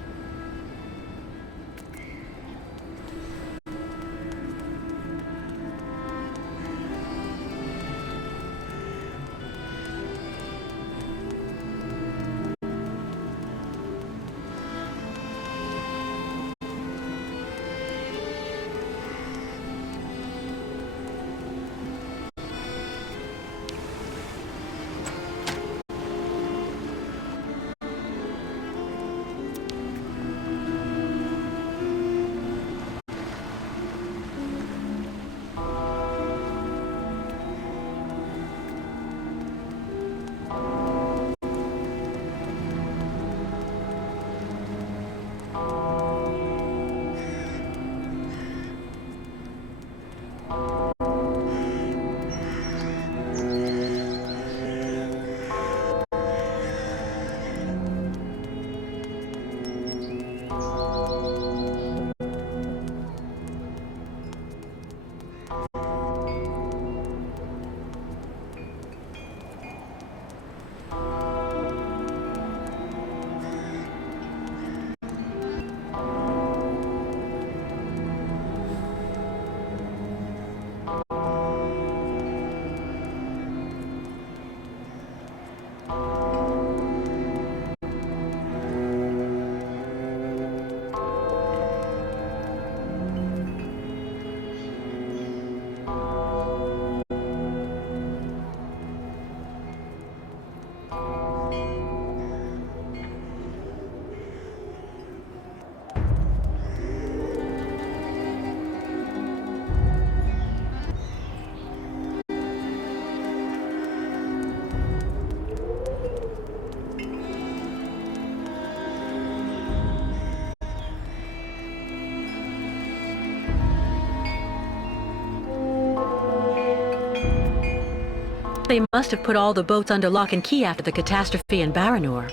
They must have put all the boats under lock and key after the catastrophe in Baranor.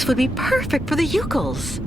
This would be perfect for the Yukels.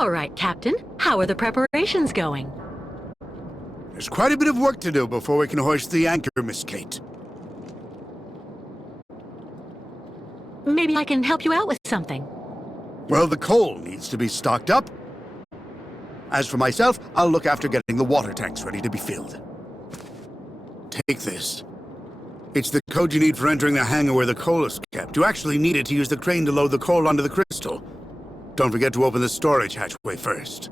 All right, Captain. How are the preparations going? There's quite a bit of work to do before we can hoist the anchor, Miss Kate. Maybe I can help you out with something. Well, the coal needs to be stocked up. As for myself, I'll look after getting the water tanks ready to be filled. Take this. It's the code you need for entering the hangar where the coal is kept. You actually need it to use the crane to load the coal onto the crystal. Don't forget to open the storage hatchway first.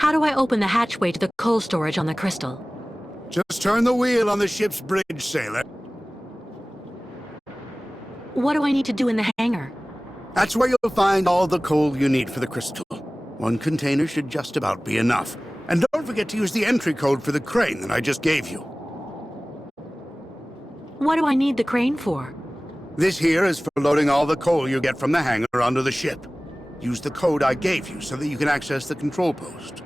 How do I open the hatchway to the coal storage on the crystal? Just turn the wheel on the ship's bridge, sailor. What do I need to do in the hangar? That's where you'll find all the coal you need for the crystal. One container should just about be enough. And don't forget to use the entry code for the crane that I just gave you. What do I need the crane for? This here is for loading all the coal you get from the hangar onto the ship. Use the code I gave you so that you can access the control post.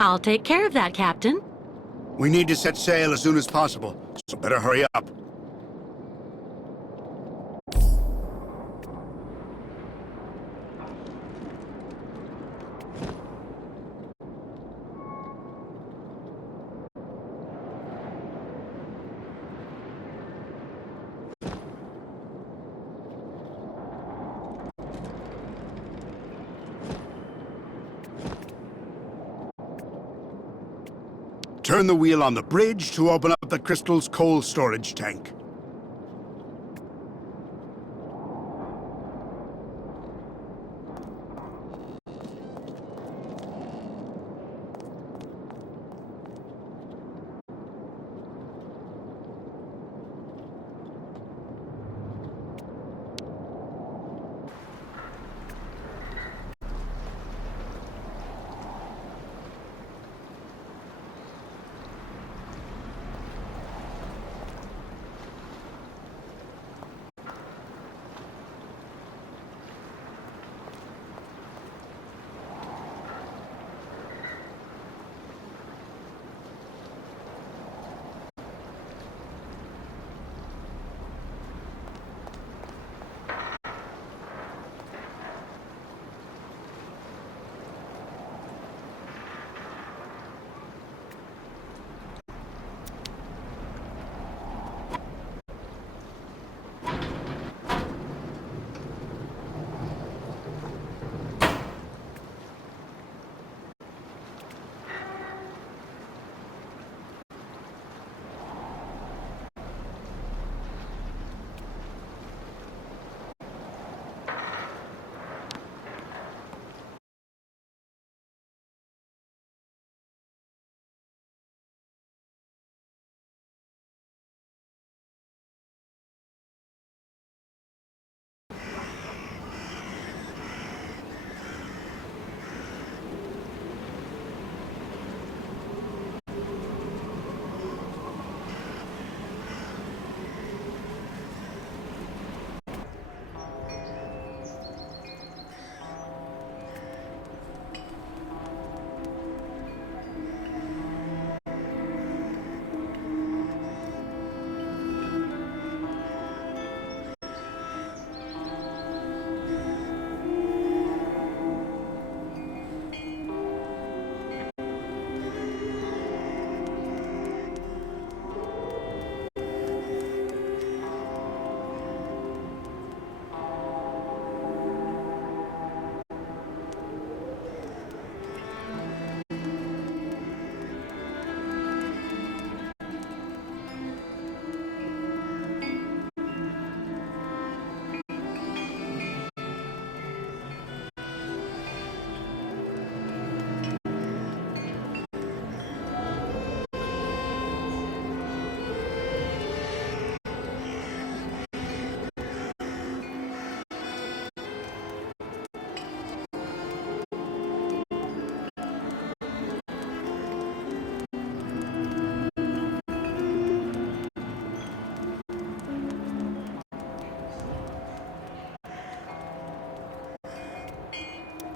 I'll take care of that, Captain. We need to set sail as soon as possible, so better hurry up. Turn the wheel on the bridge to open up the crystal's coal storage tank.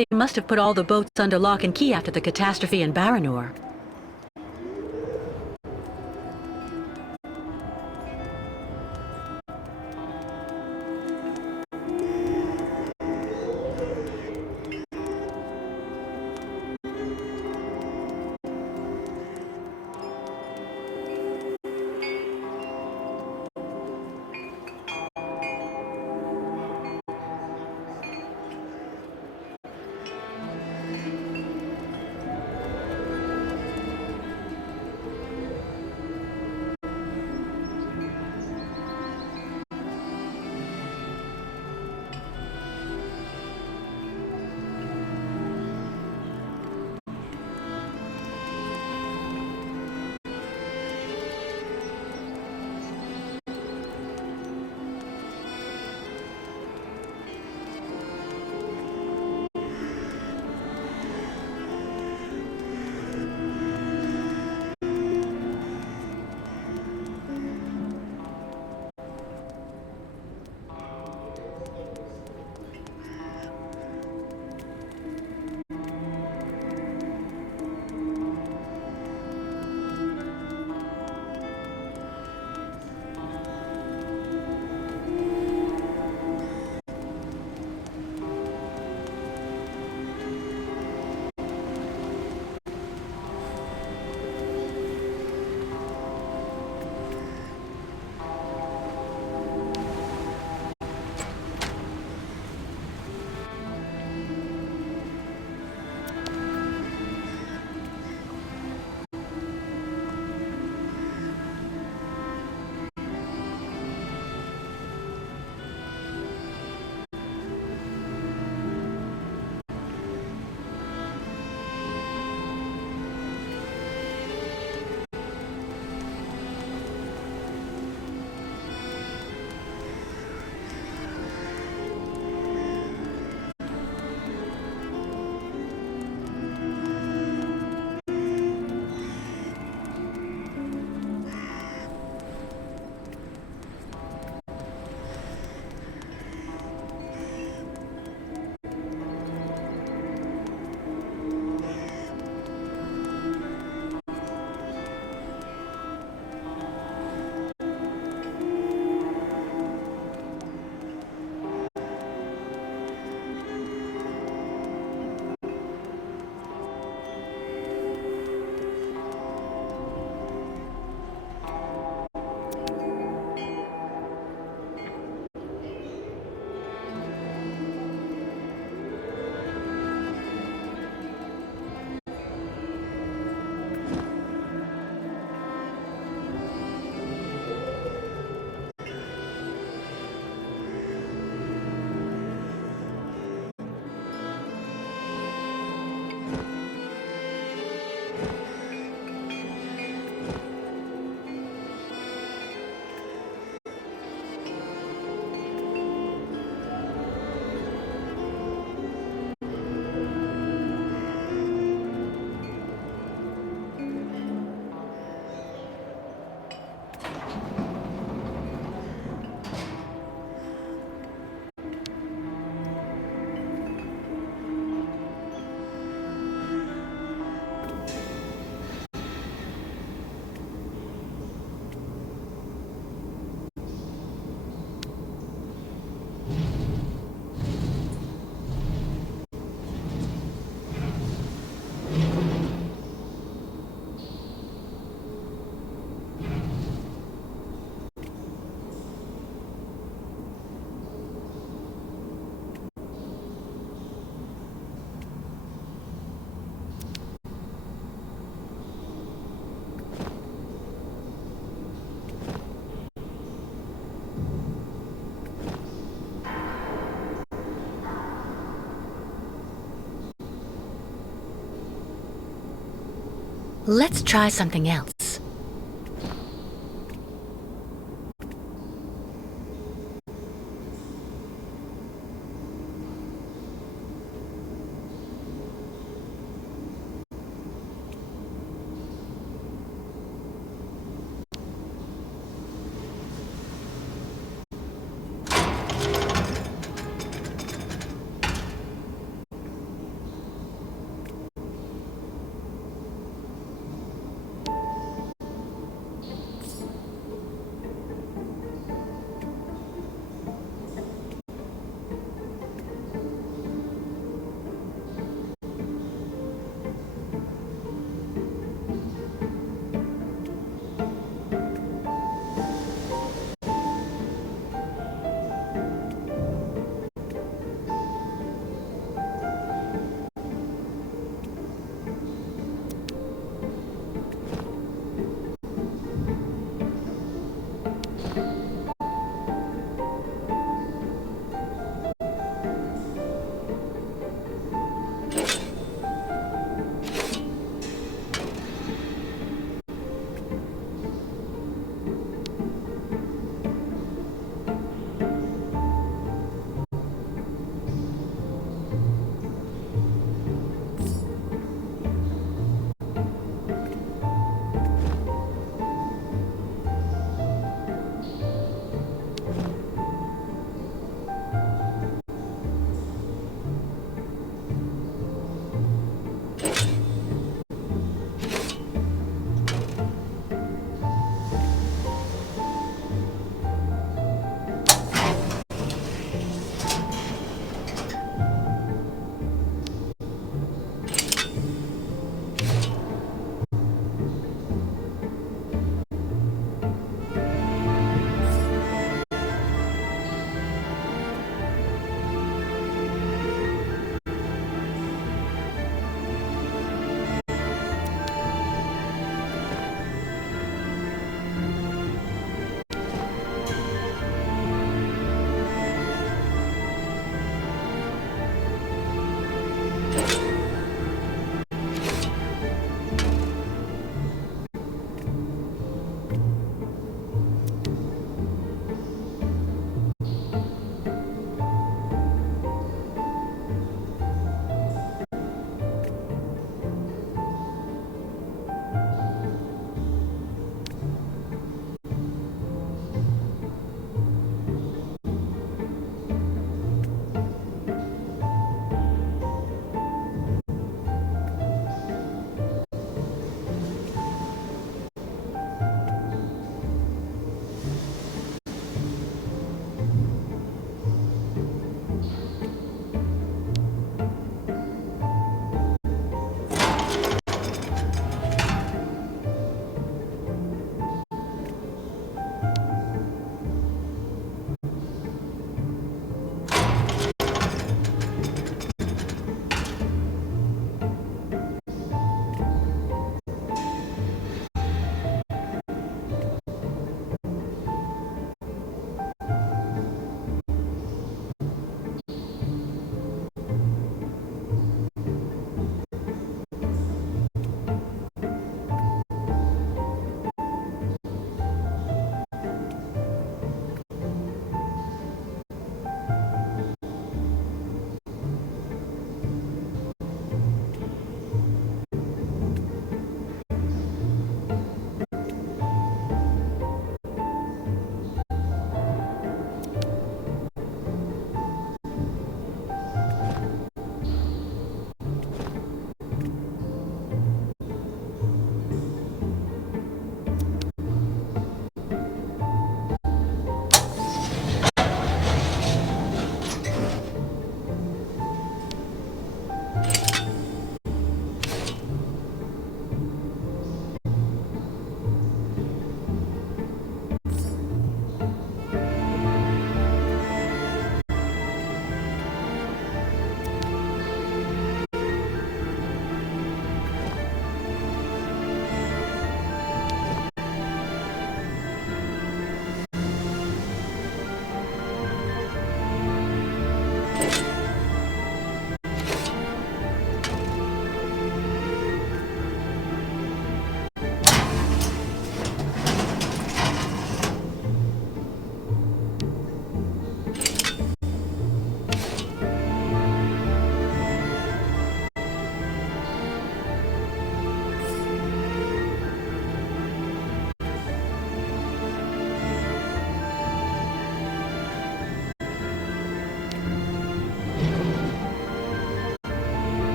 They must have put all the boats under lock and key after the catastrophe in Baranor. Let's try something else.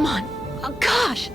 Come on. Oh, gosh!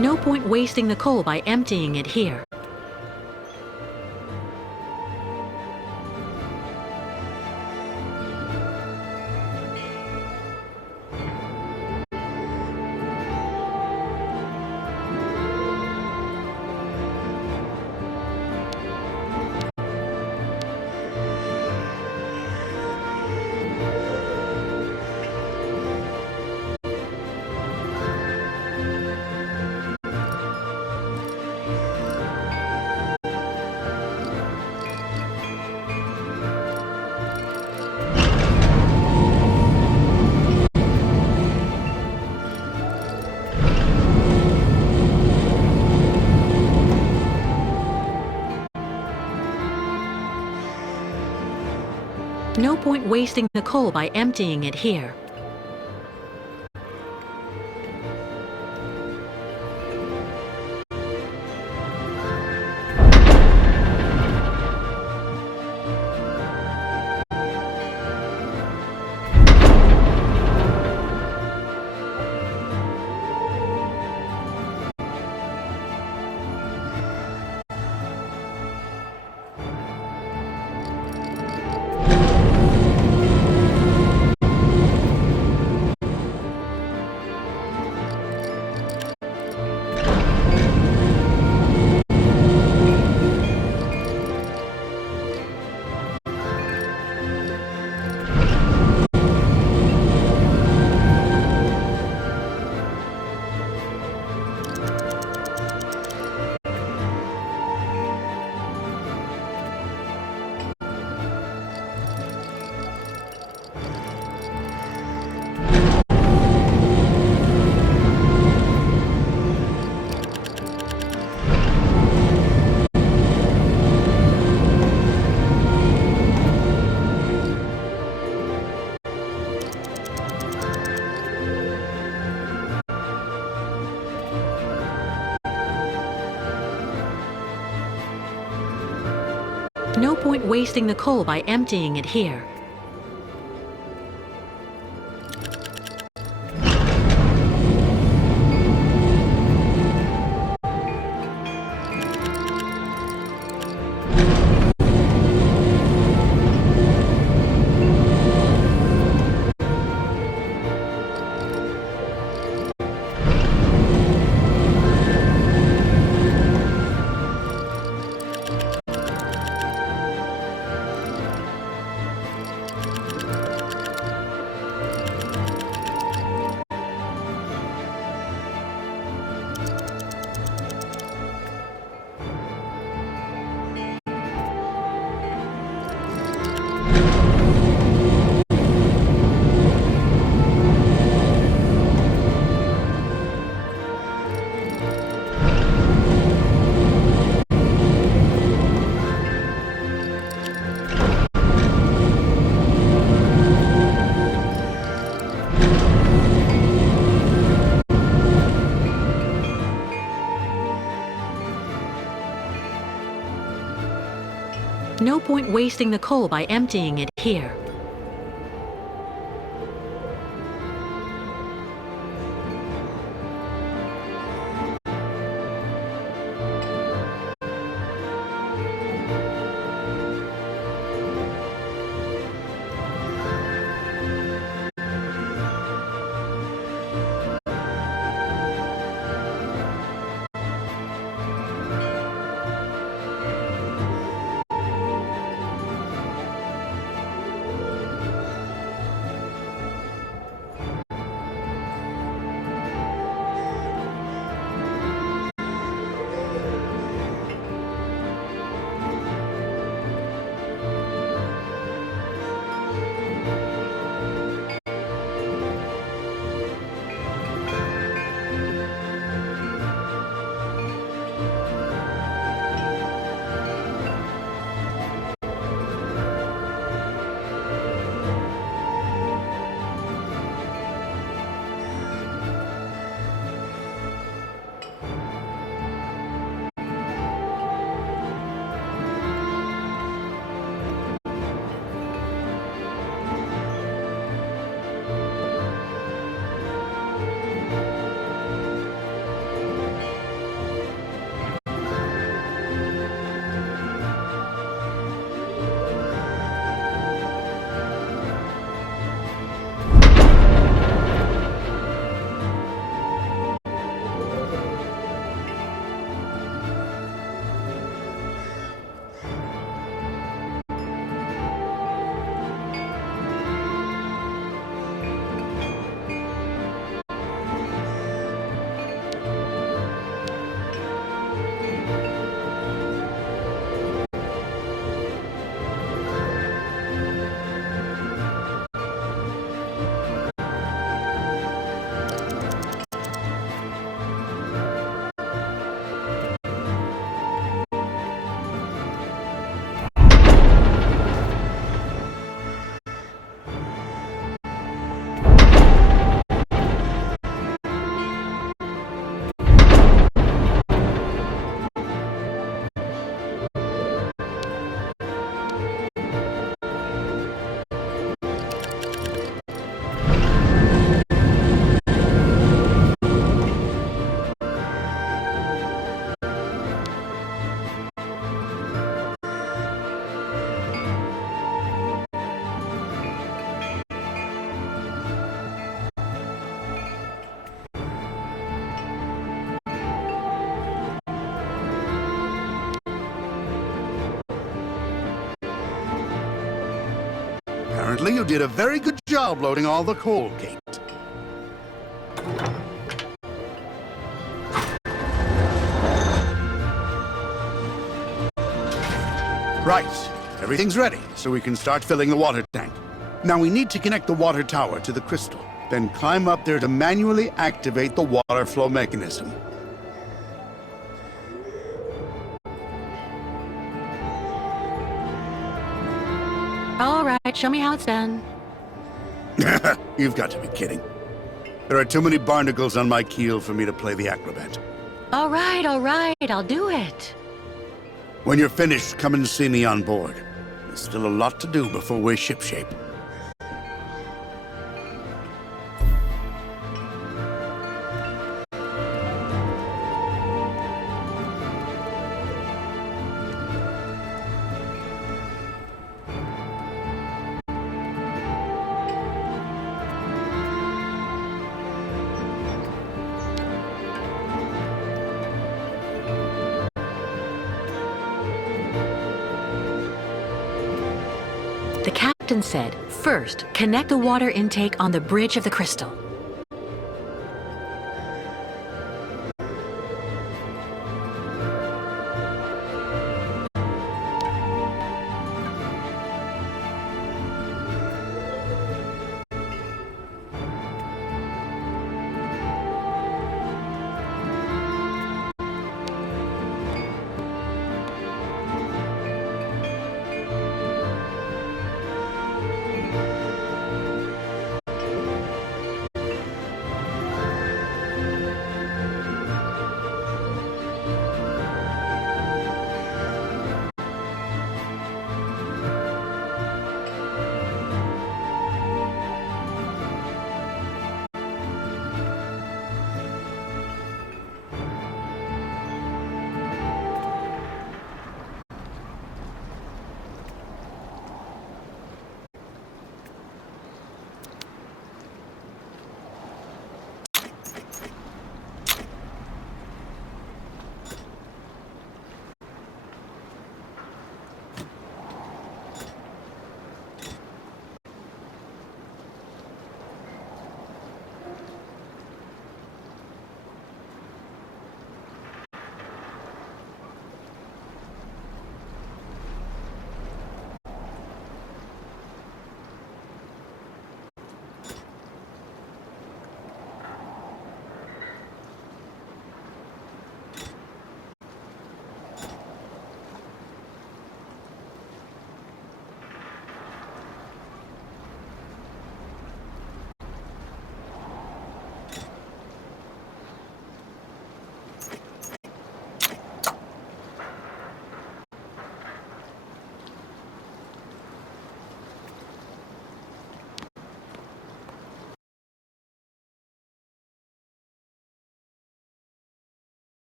No point wasting the coal by emptying it here. No point wasting the coal by emptying it here. No point wasting the coal by emptying it here. No point wasting the coal by emptying it here. Incidentally, you did a very good job loading all the coal, Kate. Right. Everything's ready, so we can start filling the water tank. Now we need to connect the water tower to the crystal, then climb up there to manually activate the water flow mechanism. All right, show me how it's done. You've got to be kidding. There are too many barnacles on my keel for me to play the acrobat. All right, I'll do it. When you're finished, come and see me on board. There's still a lot to do before we're shipshape. The captain said, first, connect the water intake on the bridge of the crystal.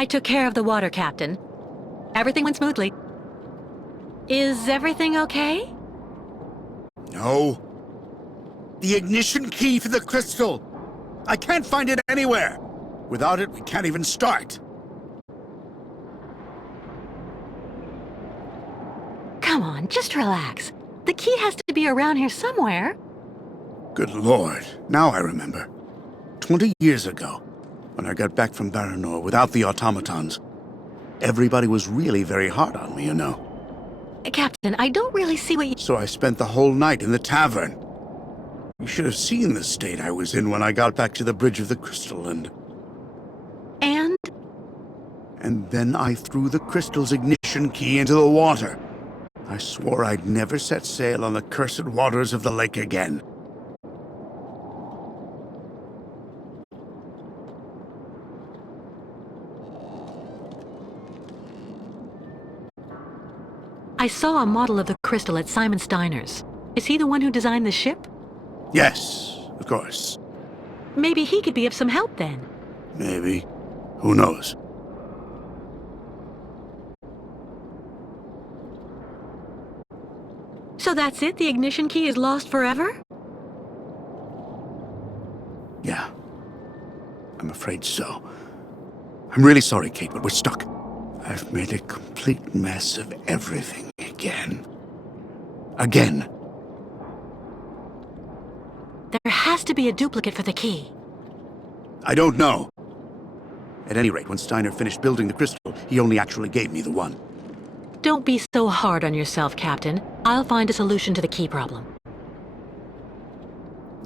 I took care of the water, Captain. Everything went smoothly. Is everything okay? No. The ignition key to the crystal! I can't find it anywhere! Without it, we can't even start. Come on, just relax. The key has to be around here somewhere. Good lord, now I remember. 20 years ago, when I got back from Baranor without the automatons, everybody was really very hard on me, you know. Captain, I don't really see what you... So I spent the whole night in the tavern. You should have seen the state I was in when I got back to the Bridge of the Crystal, and then I threw the crystal's ignition key into the water. I swore I'd never set sail on the cursed waters of the lake again. I saw a model of the crystal at Simon Steiner's. Is he the one who designed the ship? Yes, of course. Maybe he could be of some help then. Maybe. Who knows? So that's it? The ignition key is lost forever? Yeah. I'm afraid so. I'm really sorry, Kate, but we're stuck. I've made a complete mess of everything again. Again. There has to be a duplicate for the key. I don't know. At any rate, when Steiner finished building the crystal, he only actually gave me the one. Don't be so hard on yourself, Captain. I'll find a solution to the key problem.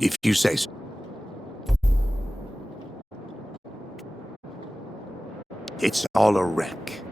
If you say so. It's all a wreck.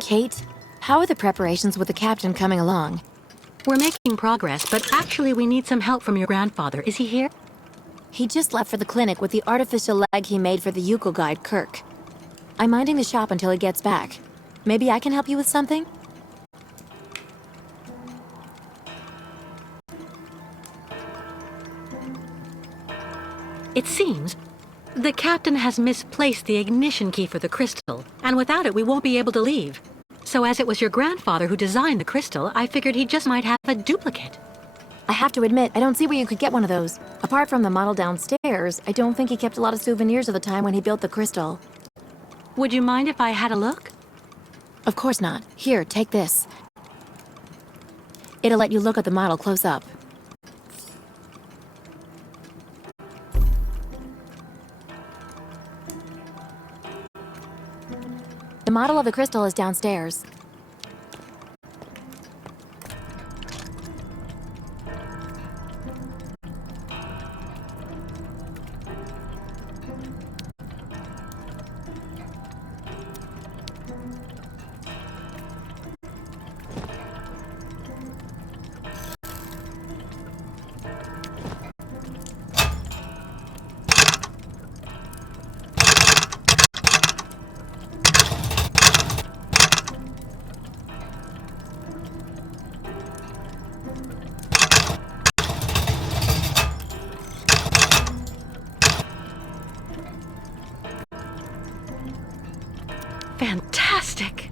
Kate, how are the preparations with the captain coming along? We're making progress, but actually we need some help from your grandfather. Is he here? He just left for the clinic with the artificial leg he made for the Yuko guide, Kirk. I'm minding the shop until he gets back. Maybe I can help you with something? It seems the captain has misplaced the ignition key for the crystal, and without it we won't be able to leave. So as it was your grandfather who designed the crystal, I figured he just might have a duplicate. I have to admit, I don't see where you could get one of those. Apart from the model downstairs, I don't think he kept a lot of souvenirs of the time when he built the crystal. Would you mind if I had a look? Of course not. Here, take this. It'll let you look at the model close up. The model of the crystal is downstairs. Fantastic!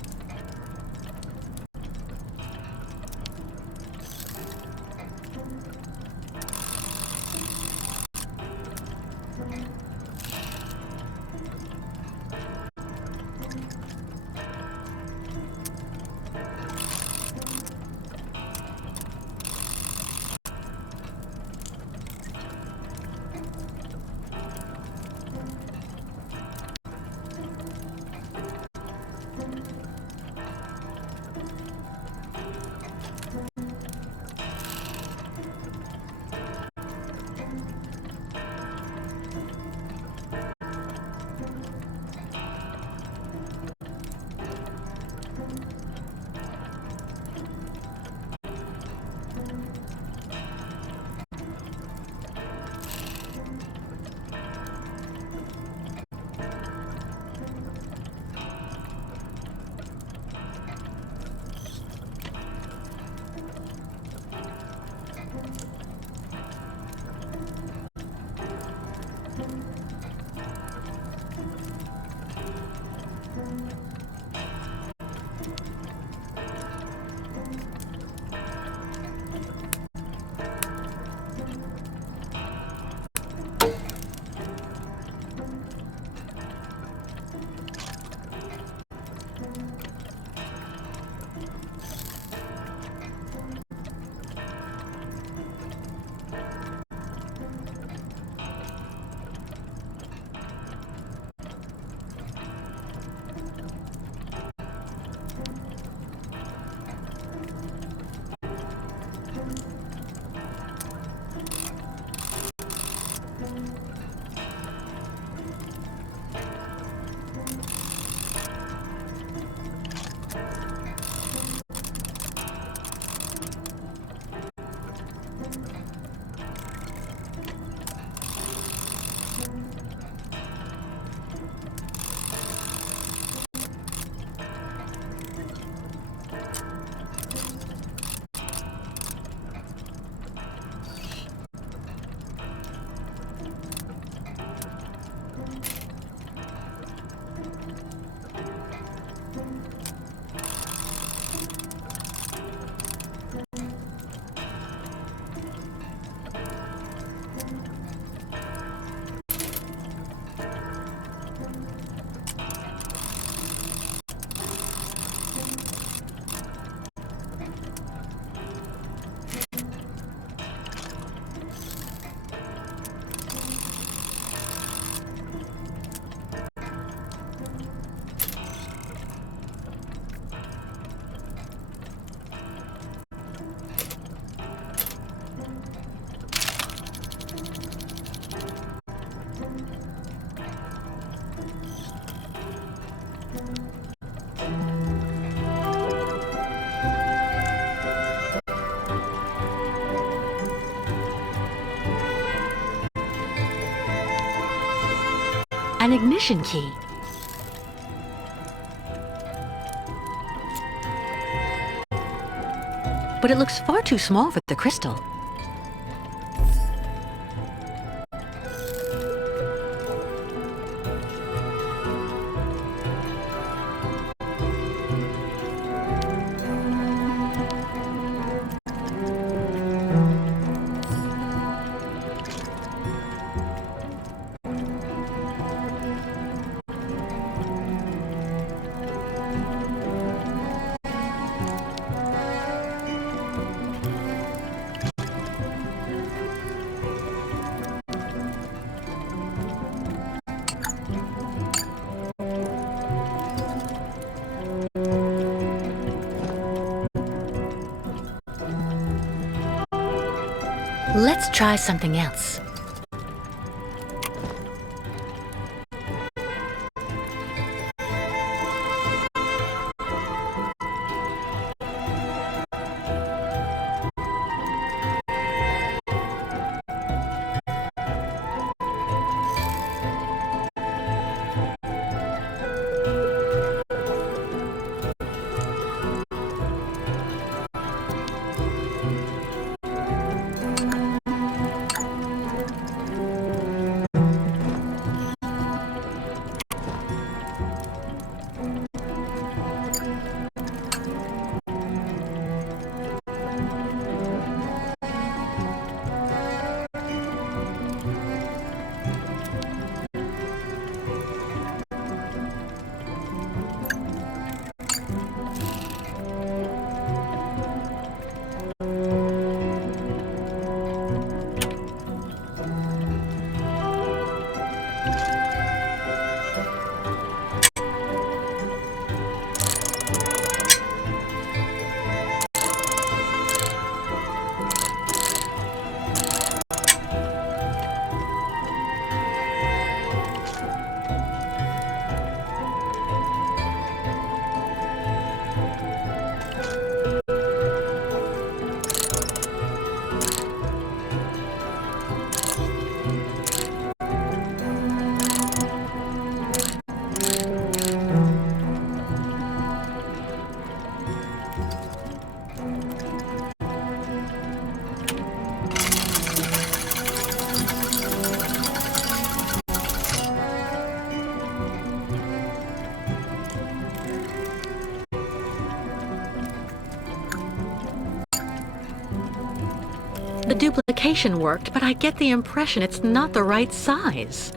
An ignition key. But it looks far too small for the crystal. Let's try something else. The duplication worked, but I get the impression it's not the right size.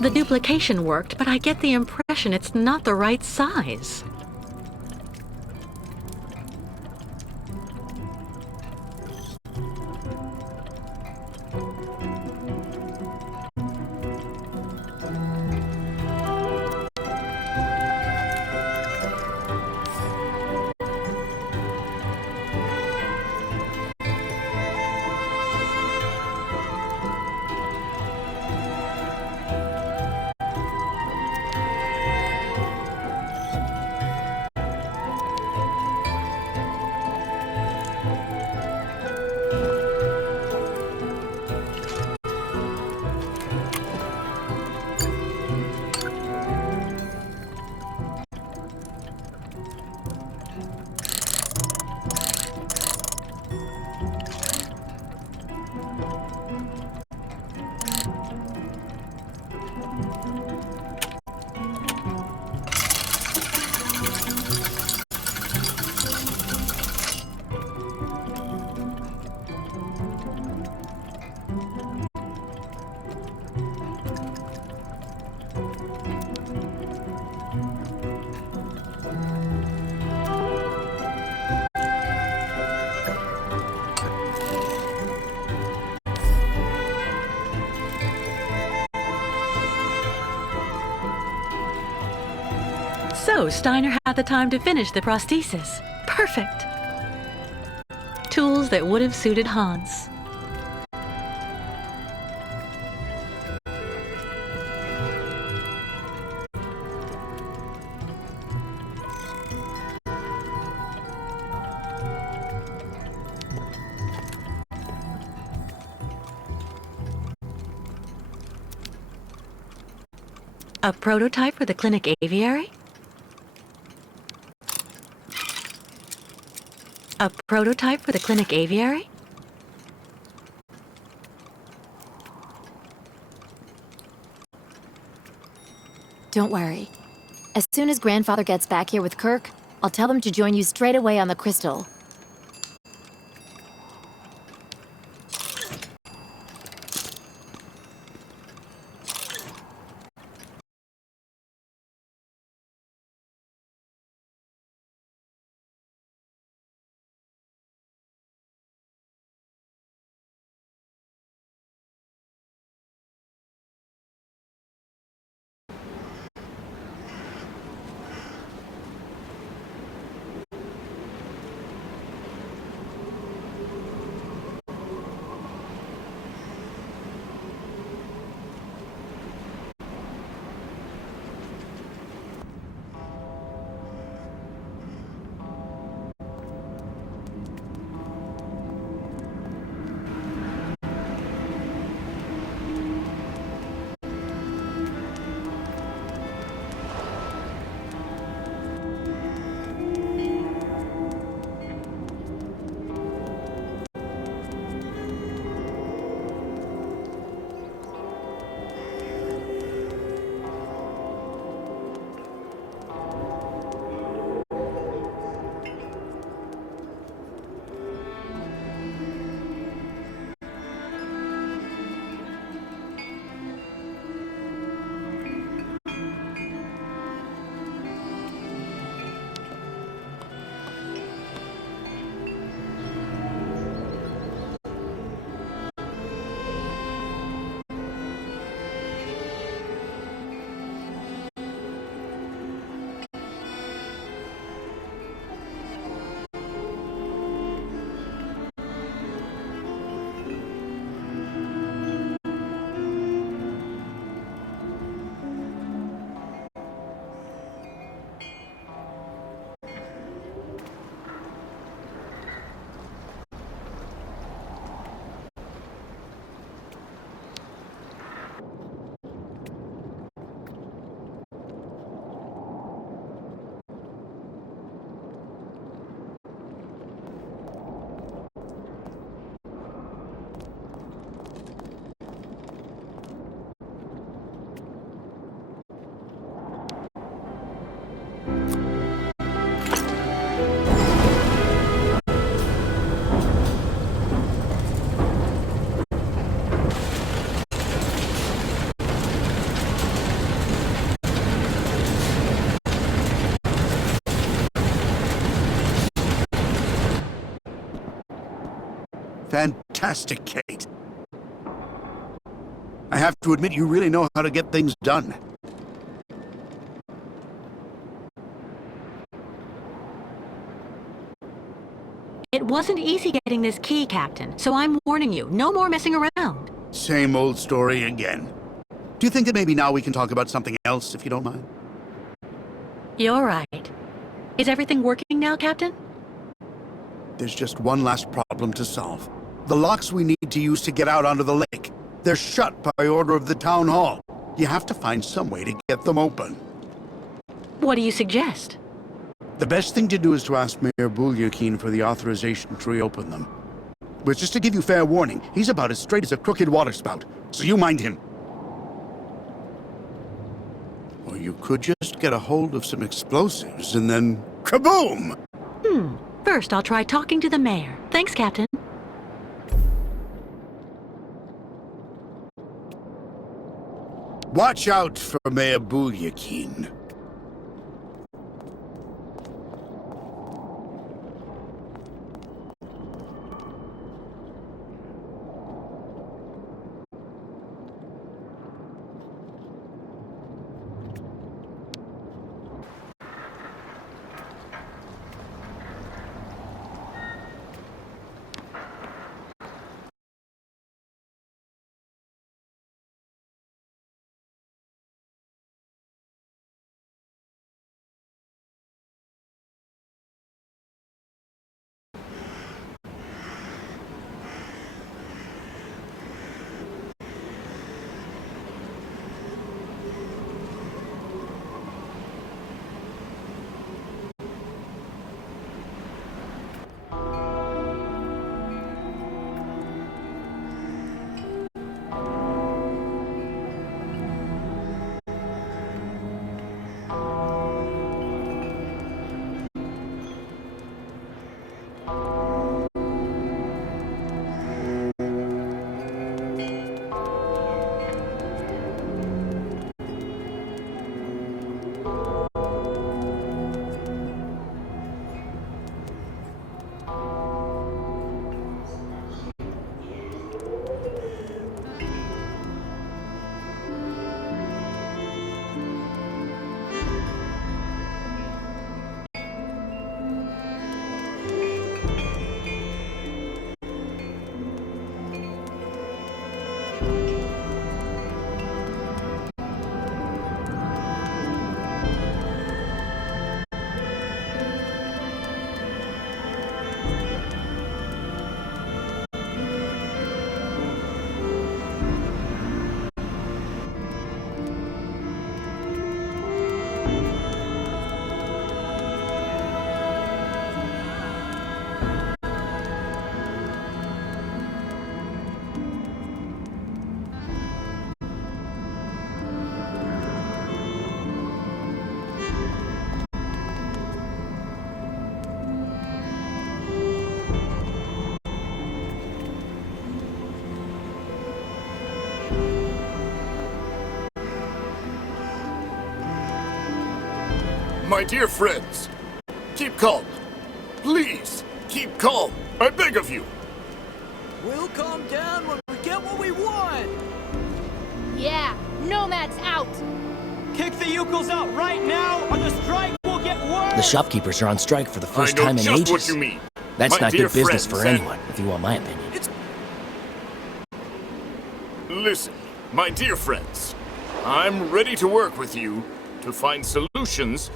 The duplication worked, but I get the impression it's not the right size. So, Steiner had the time to finish the prosthesis. Perfect. Tools that would have suited Hans. A prototype for the clinic aviary? A prototype for the clinic aviary? Don't worry. As soon as Grandfather gets back here with Kirk, I'll tell them to join you straight away on the crystal. Fantastic, Kate. I have to admit, you really know how to get things done. It wasn't easy getting this key, Captain, so I'm warning you, no more messing around. Same old story again. Do you think that maybe now we can talk about something else, if you don't mind? You're right. Is everything working now, Captain? There's just one last problem to solve. The locks we need to use to get out onto the lake. They're shut by order of the town hall. You have to find some way to get them open. What do you suggest? The best thing to do is to ask Mayor Bulyakin for the authorization to reopen them. But just to give you fair warning, he's about as straight as a crooked waterspout, so you mind him. Or you could just get a hold of some explosives and then kaboom! First, I'll try talking to the mayor. Thanks, Captain. Watch out for Mayor Bulyakin. My dear friends, keep calm. Please, keep calm. I beg of you. We'll calm down when we get what we want! Yeah, Nomad's out! Kick the Yukos out right now, or the strike will get worse! The shopkeepers are on strike for the first I know time in just ages. what you mean. That's My not dear good business friends, for and- anyone, if you want my opinion. Listen, my dear friends, I'm ready to work with you to find solutions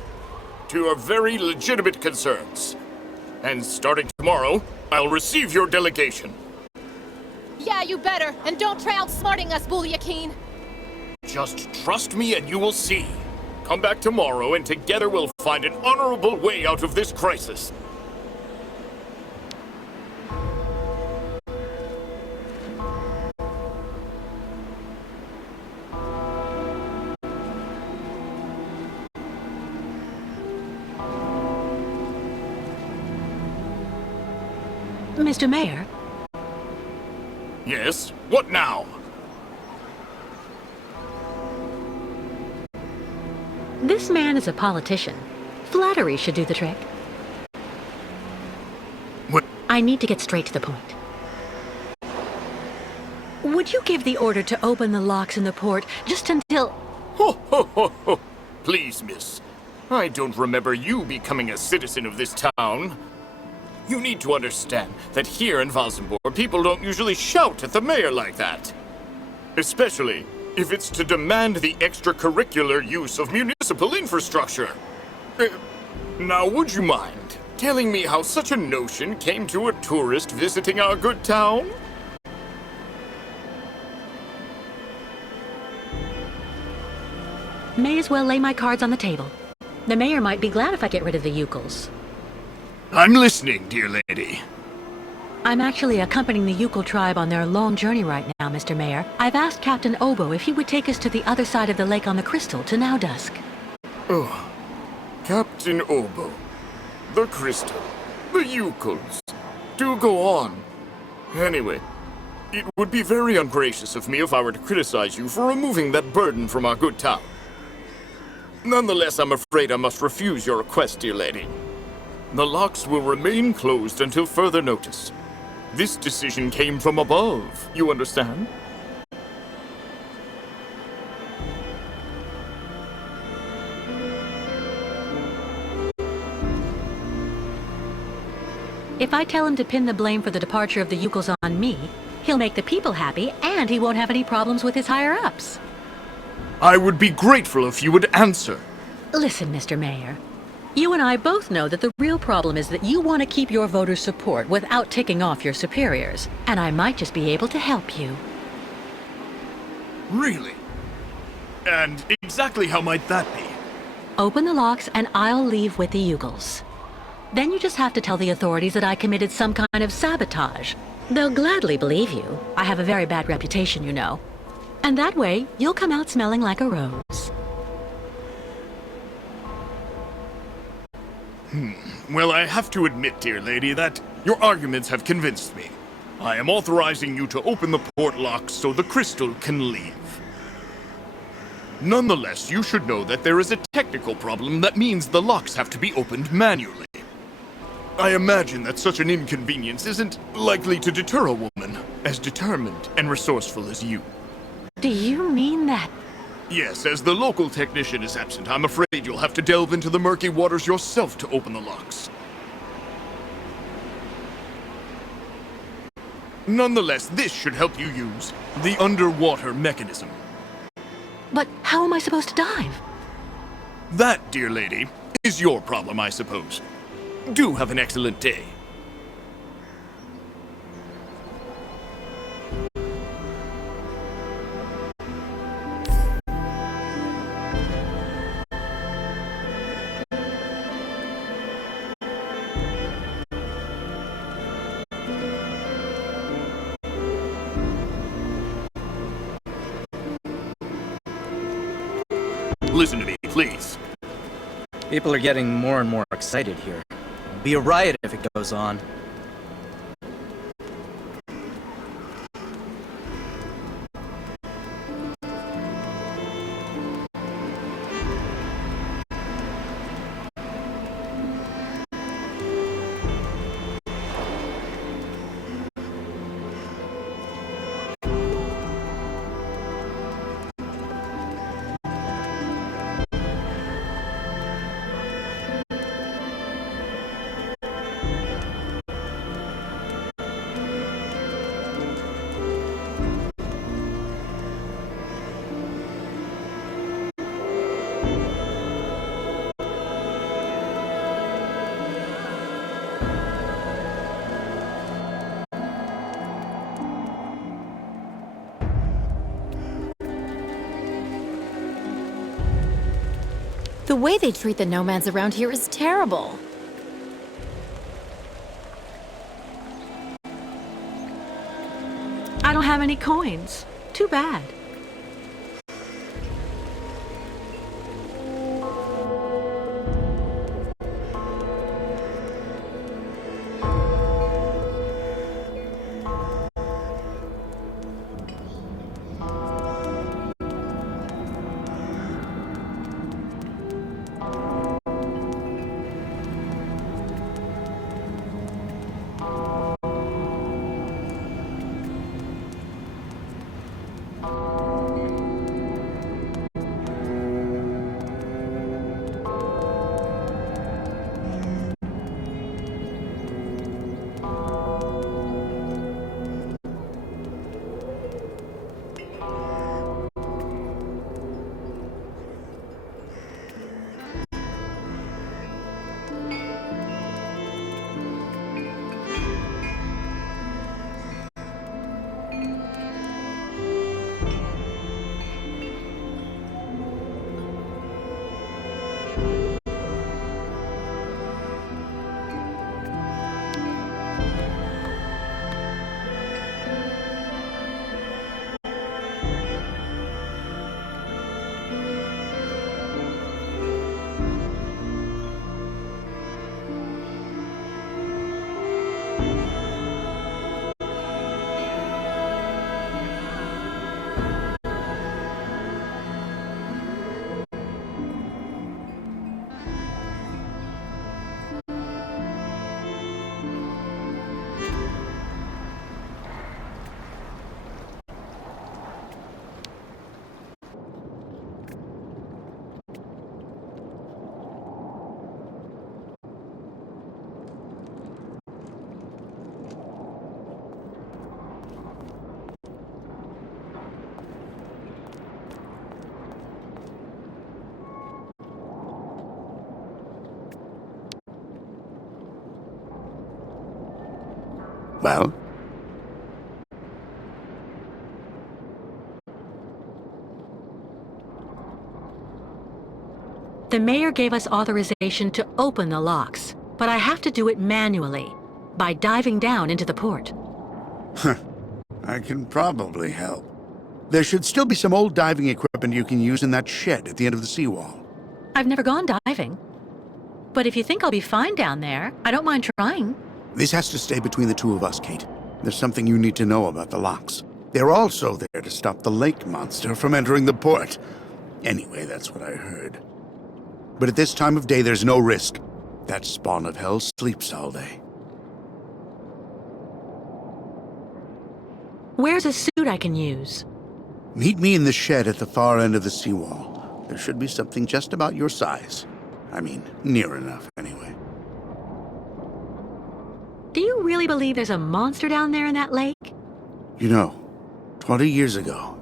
to your very legitimate concerns. And starting tomorrow, I'll receive your delegation. Yeah, you better, and don't try outsmarting us, Bulyakin. Just trust me and you will see. Come back tomorrow and together we'll find an honorable way out of this crisis. Mr. Mayor, Yes? What now? this man is a politician. Flattery should do the trick. What? I need to get straight to the point. Would you give the order to open the locks in the port just until... Ho, ho, ho, ho. Please, miss. I don't remember you becoming a citizen of this town. You need to understand that here in Valsenborg, people don't usually shout at the mayor like that. Especially if it's to demand the extracurricular use of municipal infrastructure. Now, would you mind telling me how such a notion came to a tourist visiting our good town? May as well lay my cards on the table. The mayor might be glad if I get rid of the Yukels. I'm listening, dear lady. I'm actually accompanying the Yukel tribe on their long journey right now, Mr. Mayor. I've asked Captain Obo if he would take us to the other side of the lake on the Crystal to now dusk. Oh, Captain Obo, the Crystal, the Yukels. Do go on. Anyway, it would be very ungracious of me if I were to criticize you for removing that burden from our good town. Nonetheless, I'm afraid I must refuse your request, dear lady. The locks will remain closed until further notice. This decision came from above, you understand? If I tell him to pin the blame for the departure of the Yukels on me, he'll make the people happy, and he won't have any problems with his higher-ups. I would be grateful if you would answer. Listen, Mr. Mayor. You and I both know that the real problem is that you want to keep your voters' support without ticking off your superiors, and I might just be able to help you. Really? And exactly how might that be? Open the locks and I'll leave with the Yukels. Then you just have to tell the authorities that I committed some kind of sabotage. They'll gladly believe you. I have a very bad reputation, you know. And that way, you'll come out smelling like a rose. Well, I have to admit, dear lady, that your arguments have convinced me. I am authorizing you to open the port locks so the Crystal can leave. Nonetheless, you should know that there is a technical problem that means the locks have to be opened manually. I imagine that such an inconvenience isn't likely to deter a woman as determined and resourceful as you. Do you mean that? Yes, as the local technician is absent, I'm afraid you'll have to delve into the murky waters yourself to open the locks. Nonetheless, this should help you use the underwater mechanism. But how am I supposed to dive? That, dear lady, is your problem, I suppose. Do have an excellent day. Listen to me, please. People are getting more and more excited here. It'll be a riot if it goes on. The way they treat the nomads around here is terrible. I don't have any coins. Too bad. Well? The mayor gave us authorization to open the locks, but I have to do it manually, by diving down into the port. I can probably help. There should still be some old diving equipment you can use in that shed at the end of the seawall. I've never gone diving. But if you think I'll be fine down there, I don't mind trying. This has to stay between the two of us, Kate. There's something you need to know about the locks. They're also there to stop the lake monster from entering the port. Anyway, that's what I heard. But at this time of day, there's no risk. That spawn of hell sleeps all day. Where's a suit I can use? Meet me in the shed at the far end of the seawall. There should be something just about your size. I mean, near enough, anyway. Do you really believe there's a monster down there in that lake? You know, 20 years ago,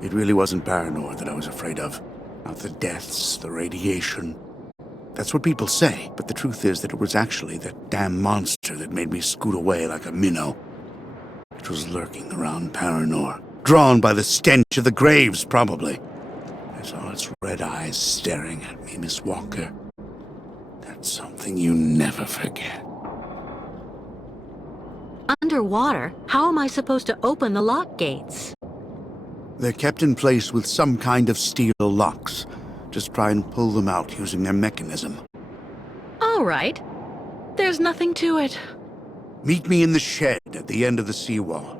it really wasn't Paranor that I was afraid of. Not the deaths, the radiation. That's what people say, but the truth is that it was actually that damn monster that made me scoot away like a minnow. It was lurking around Paranor, drawn by the stench of the graves, probably. I saw its red eyes staring at me, Miss Walker. That's something you never forget. Underwater? How am I supposed to open the lock gates? They're kept in place with some kind of steel locks. Just try and pull them out using their mechanism. All right. There's nothing to it. Meet me in the shed at the end of the seawall.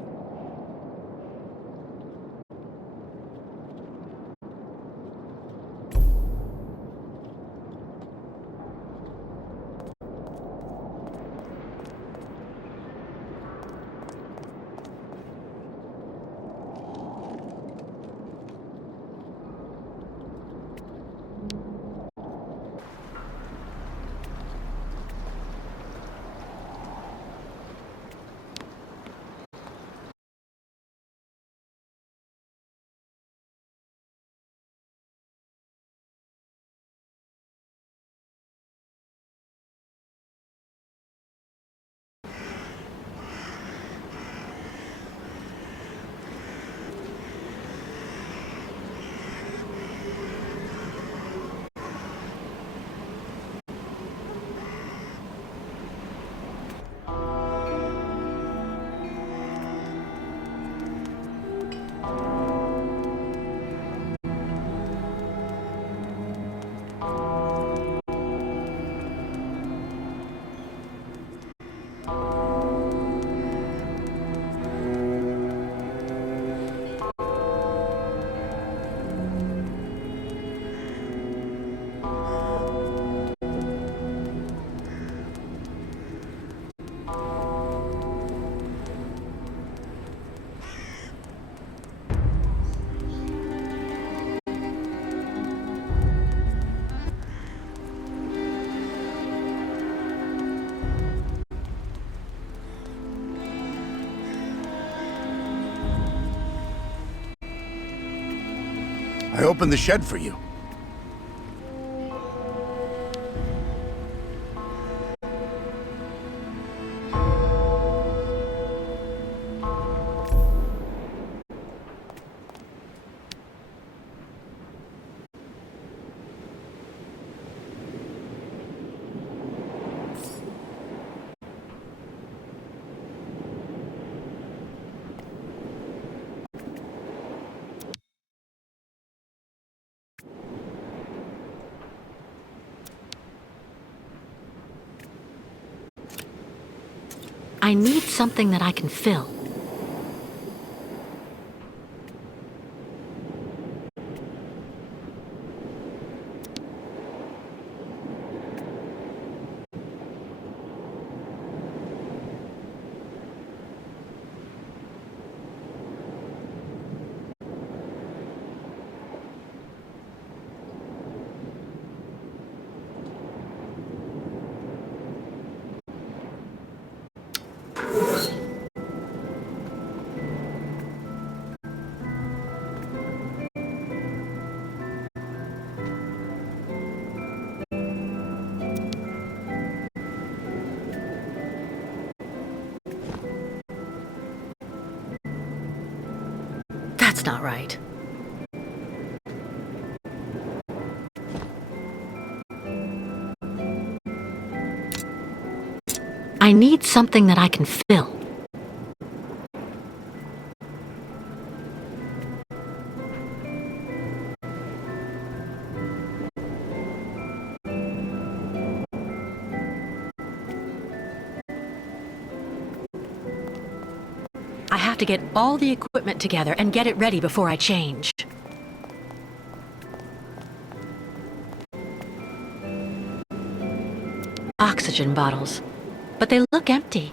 I opened the shed for you. I need something that I can fill. That's not right. I need something that I can fill. I have to get all the equipment together and get it ready before I change. Oxygen bottles, but they look empty.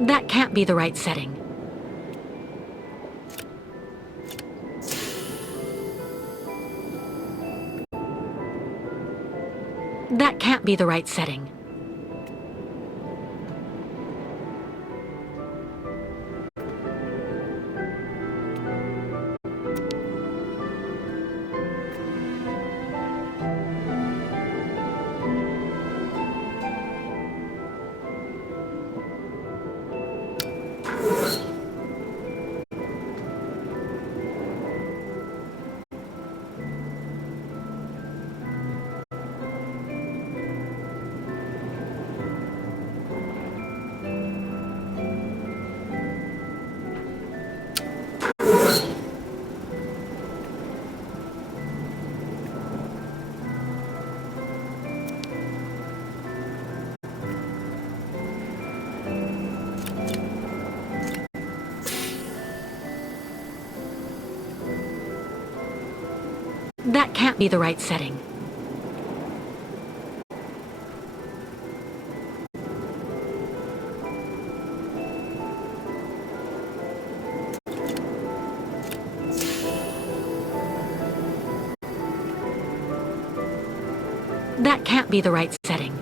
That can't be the right setting. That can't be the right setting. That can't be the right setting. That can't be the right setting.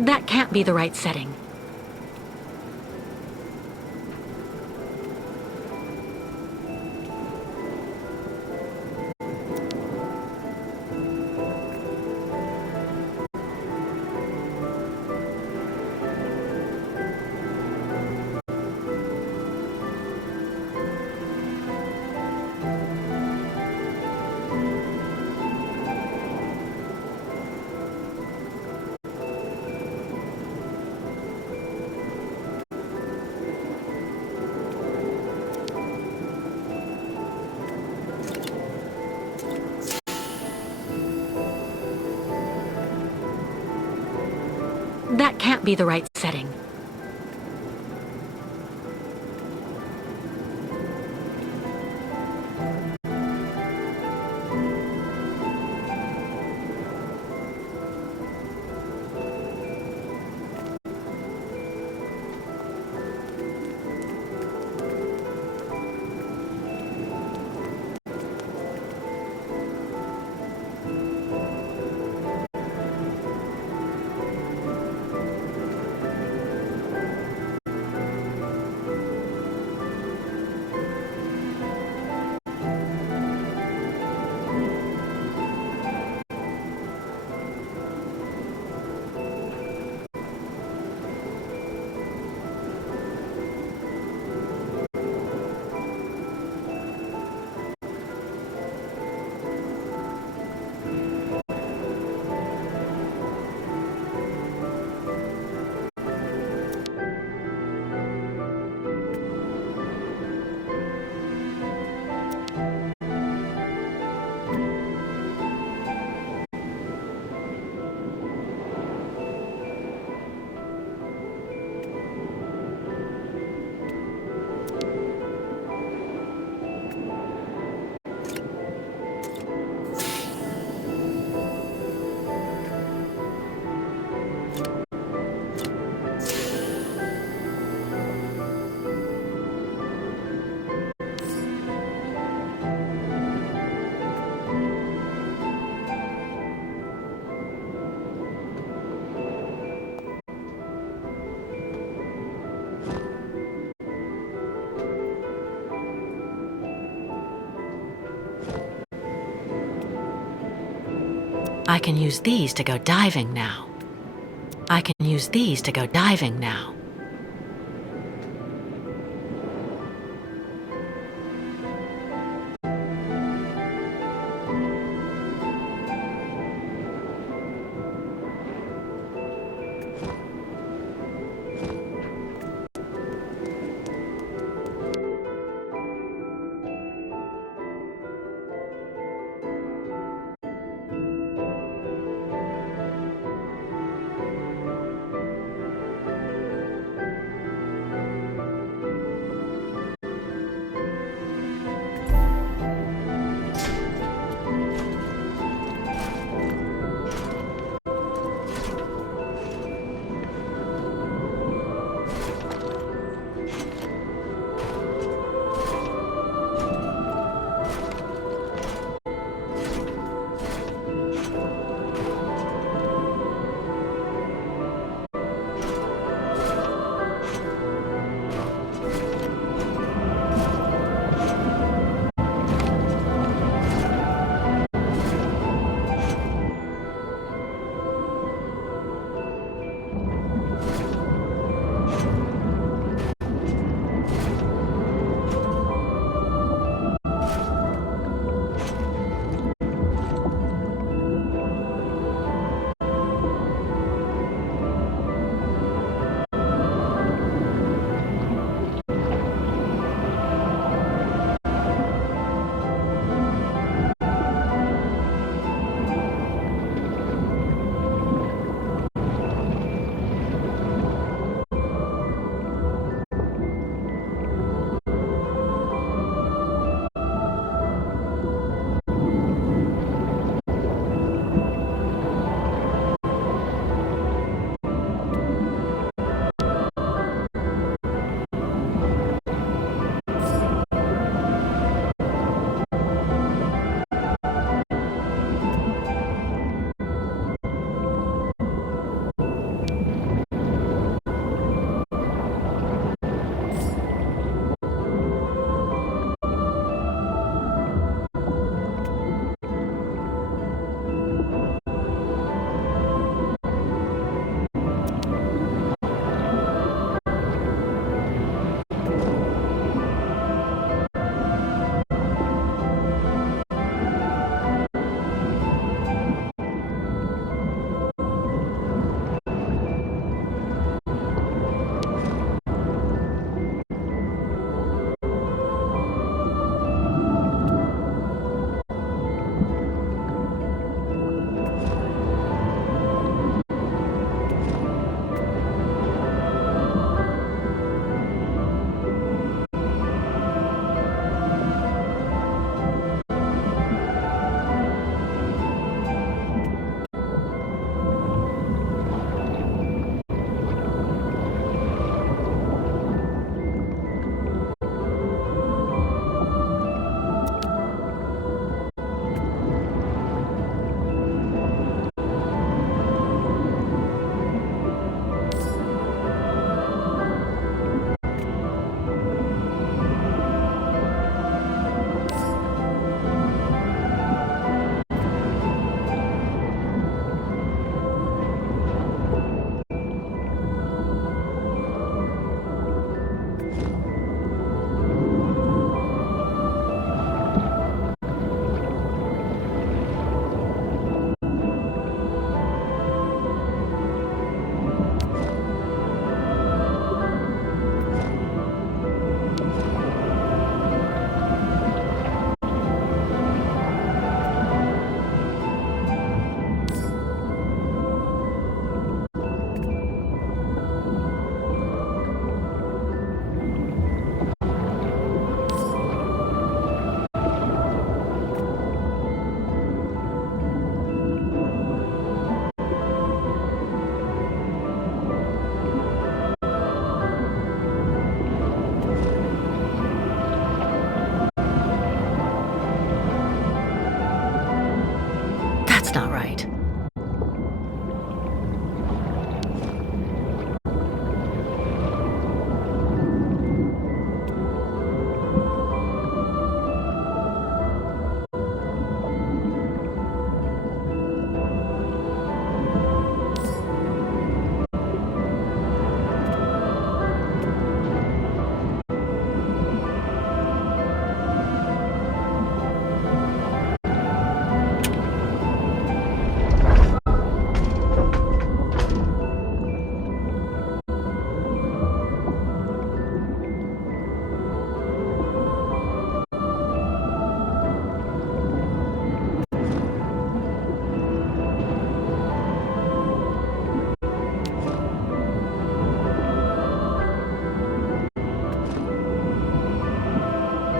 That can't be the right setting. That can't be the right setting. I can use these to go diving now. I can use these to go diving now. That's not right.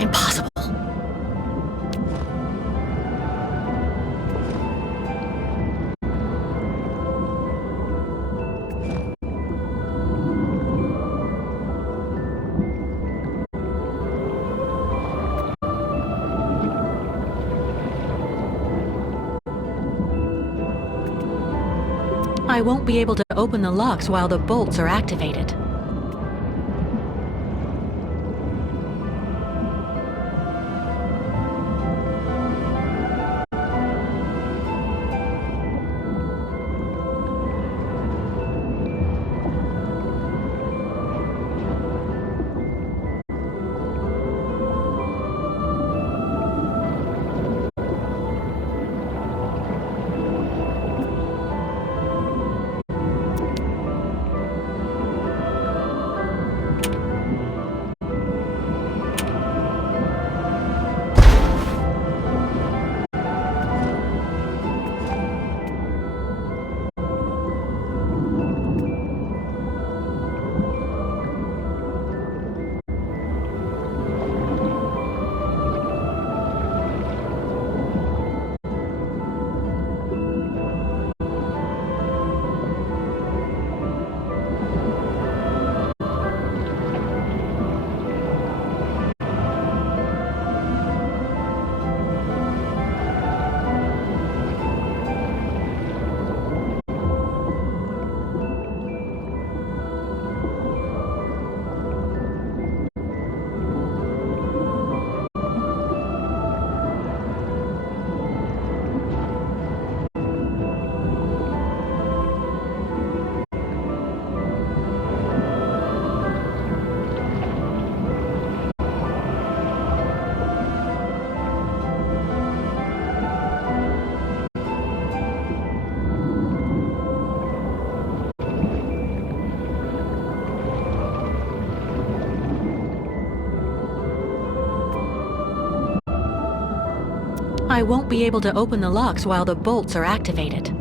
Impossible. I won't be able to open the locks while the bolts are activated. I won't be able to open the locks while the bolts are activated.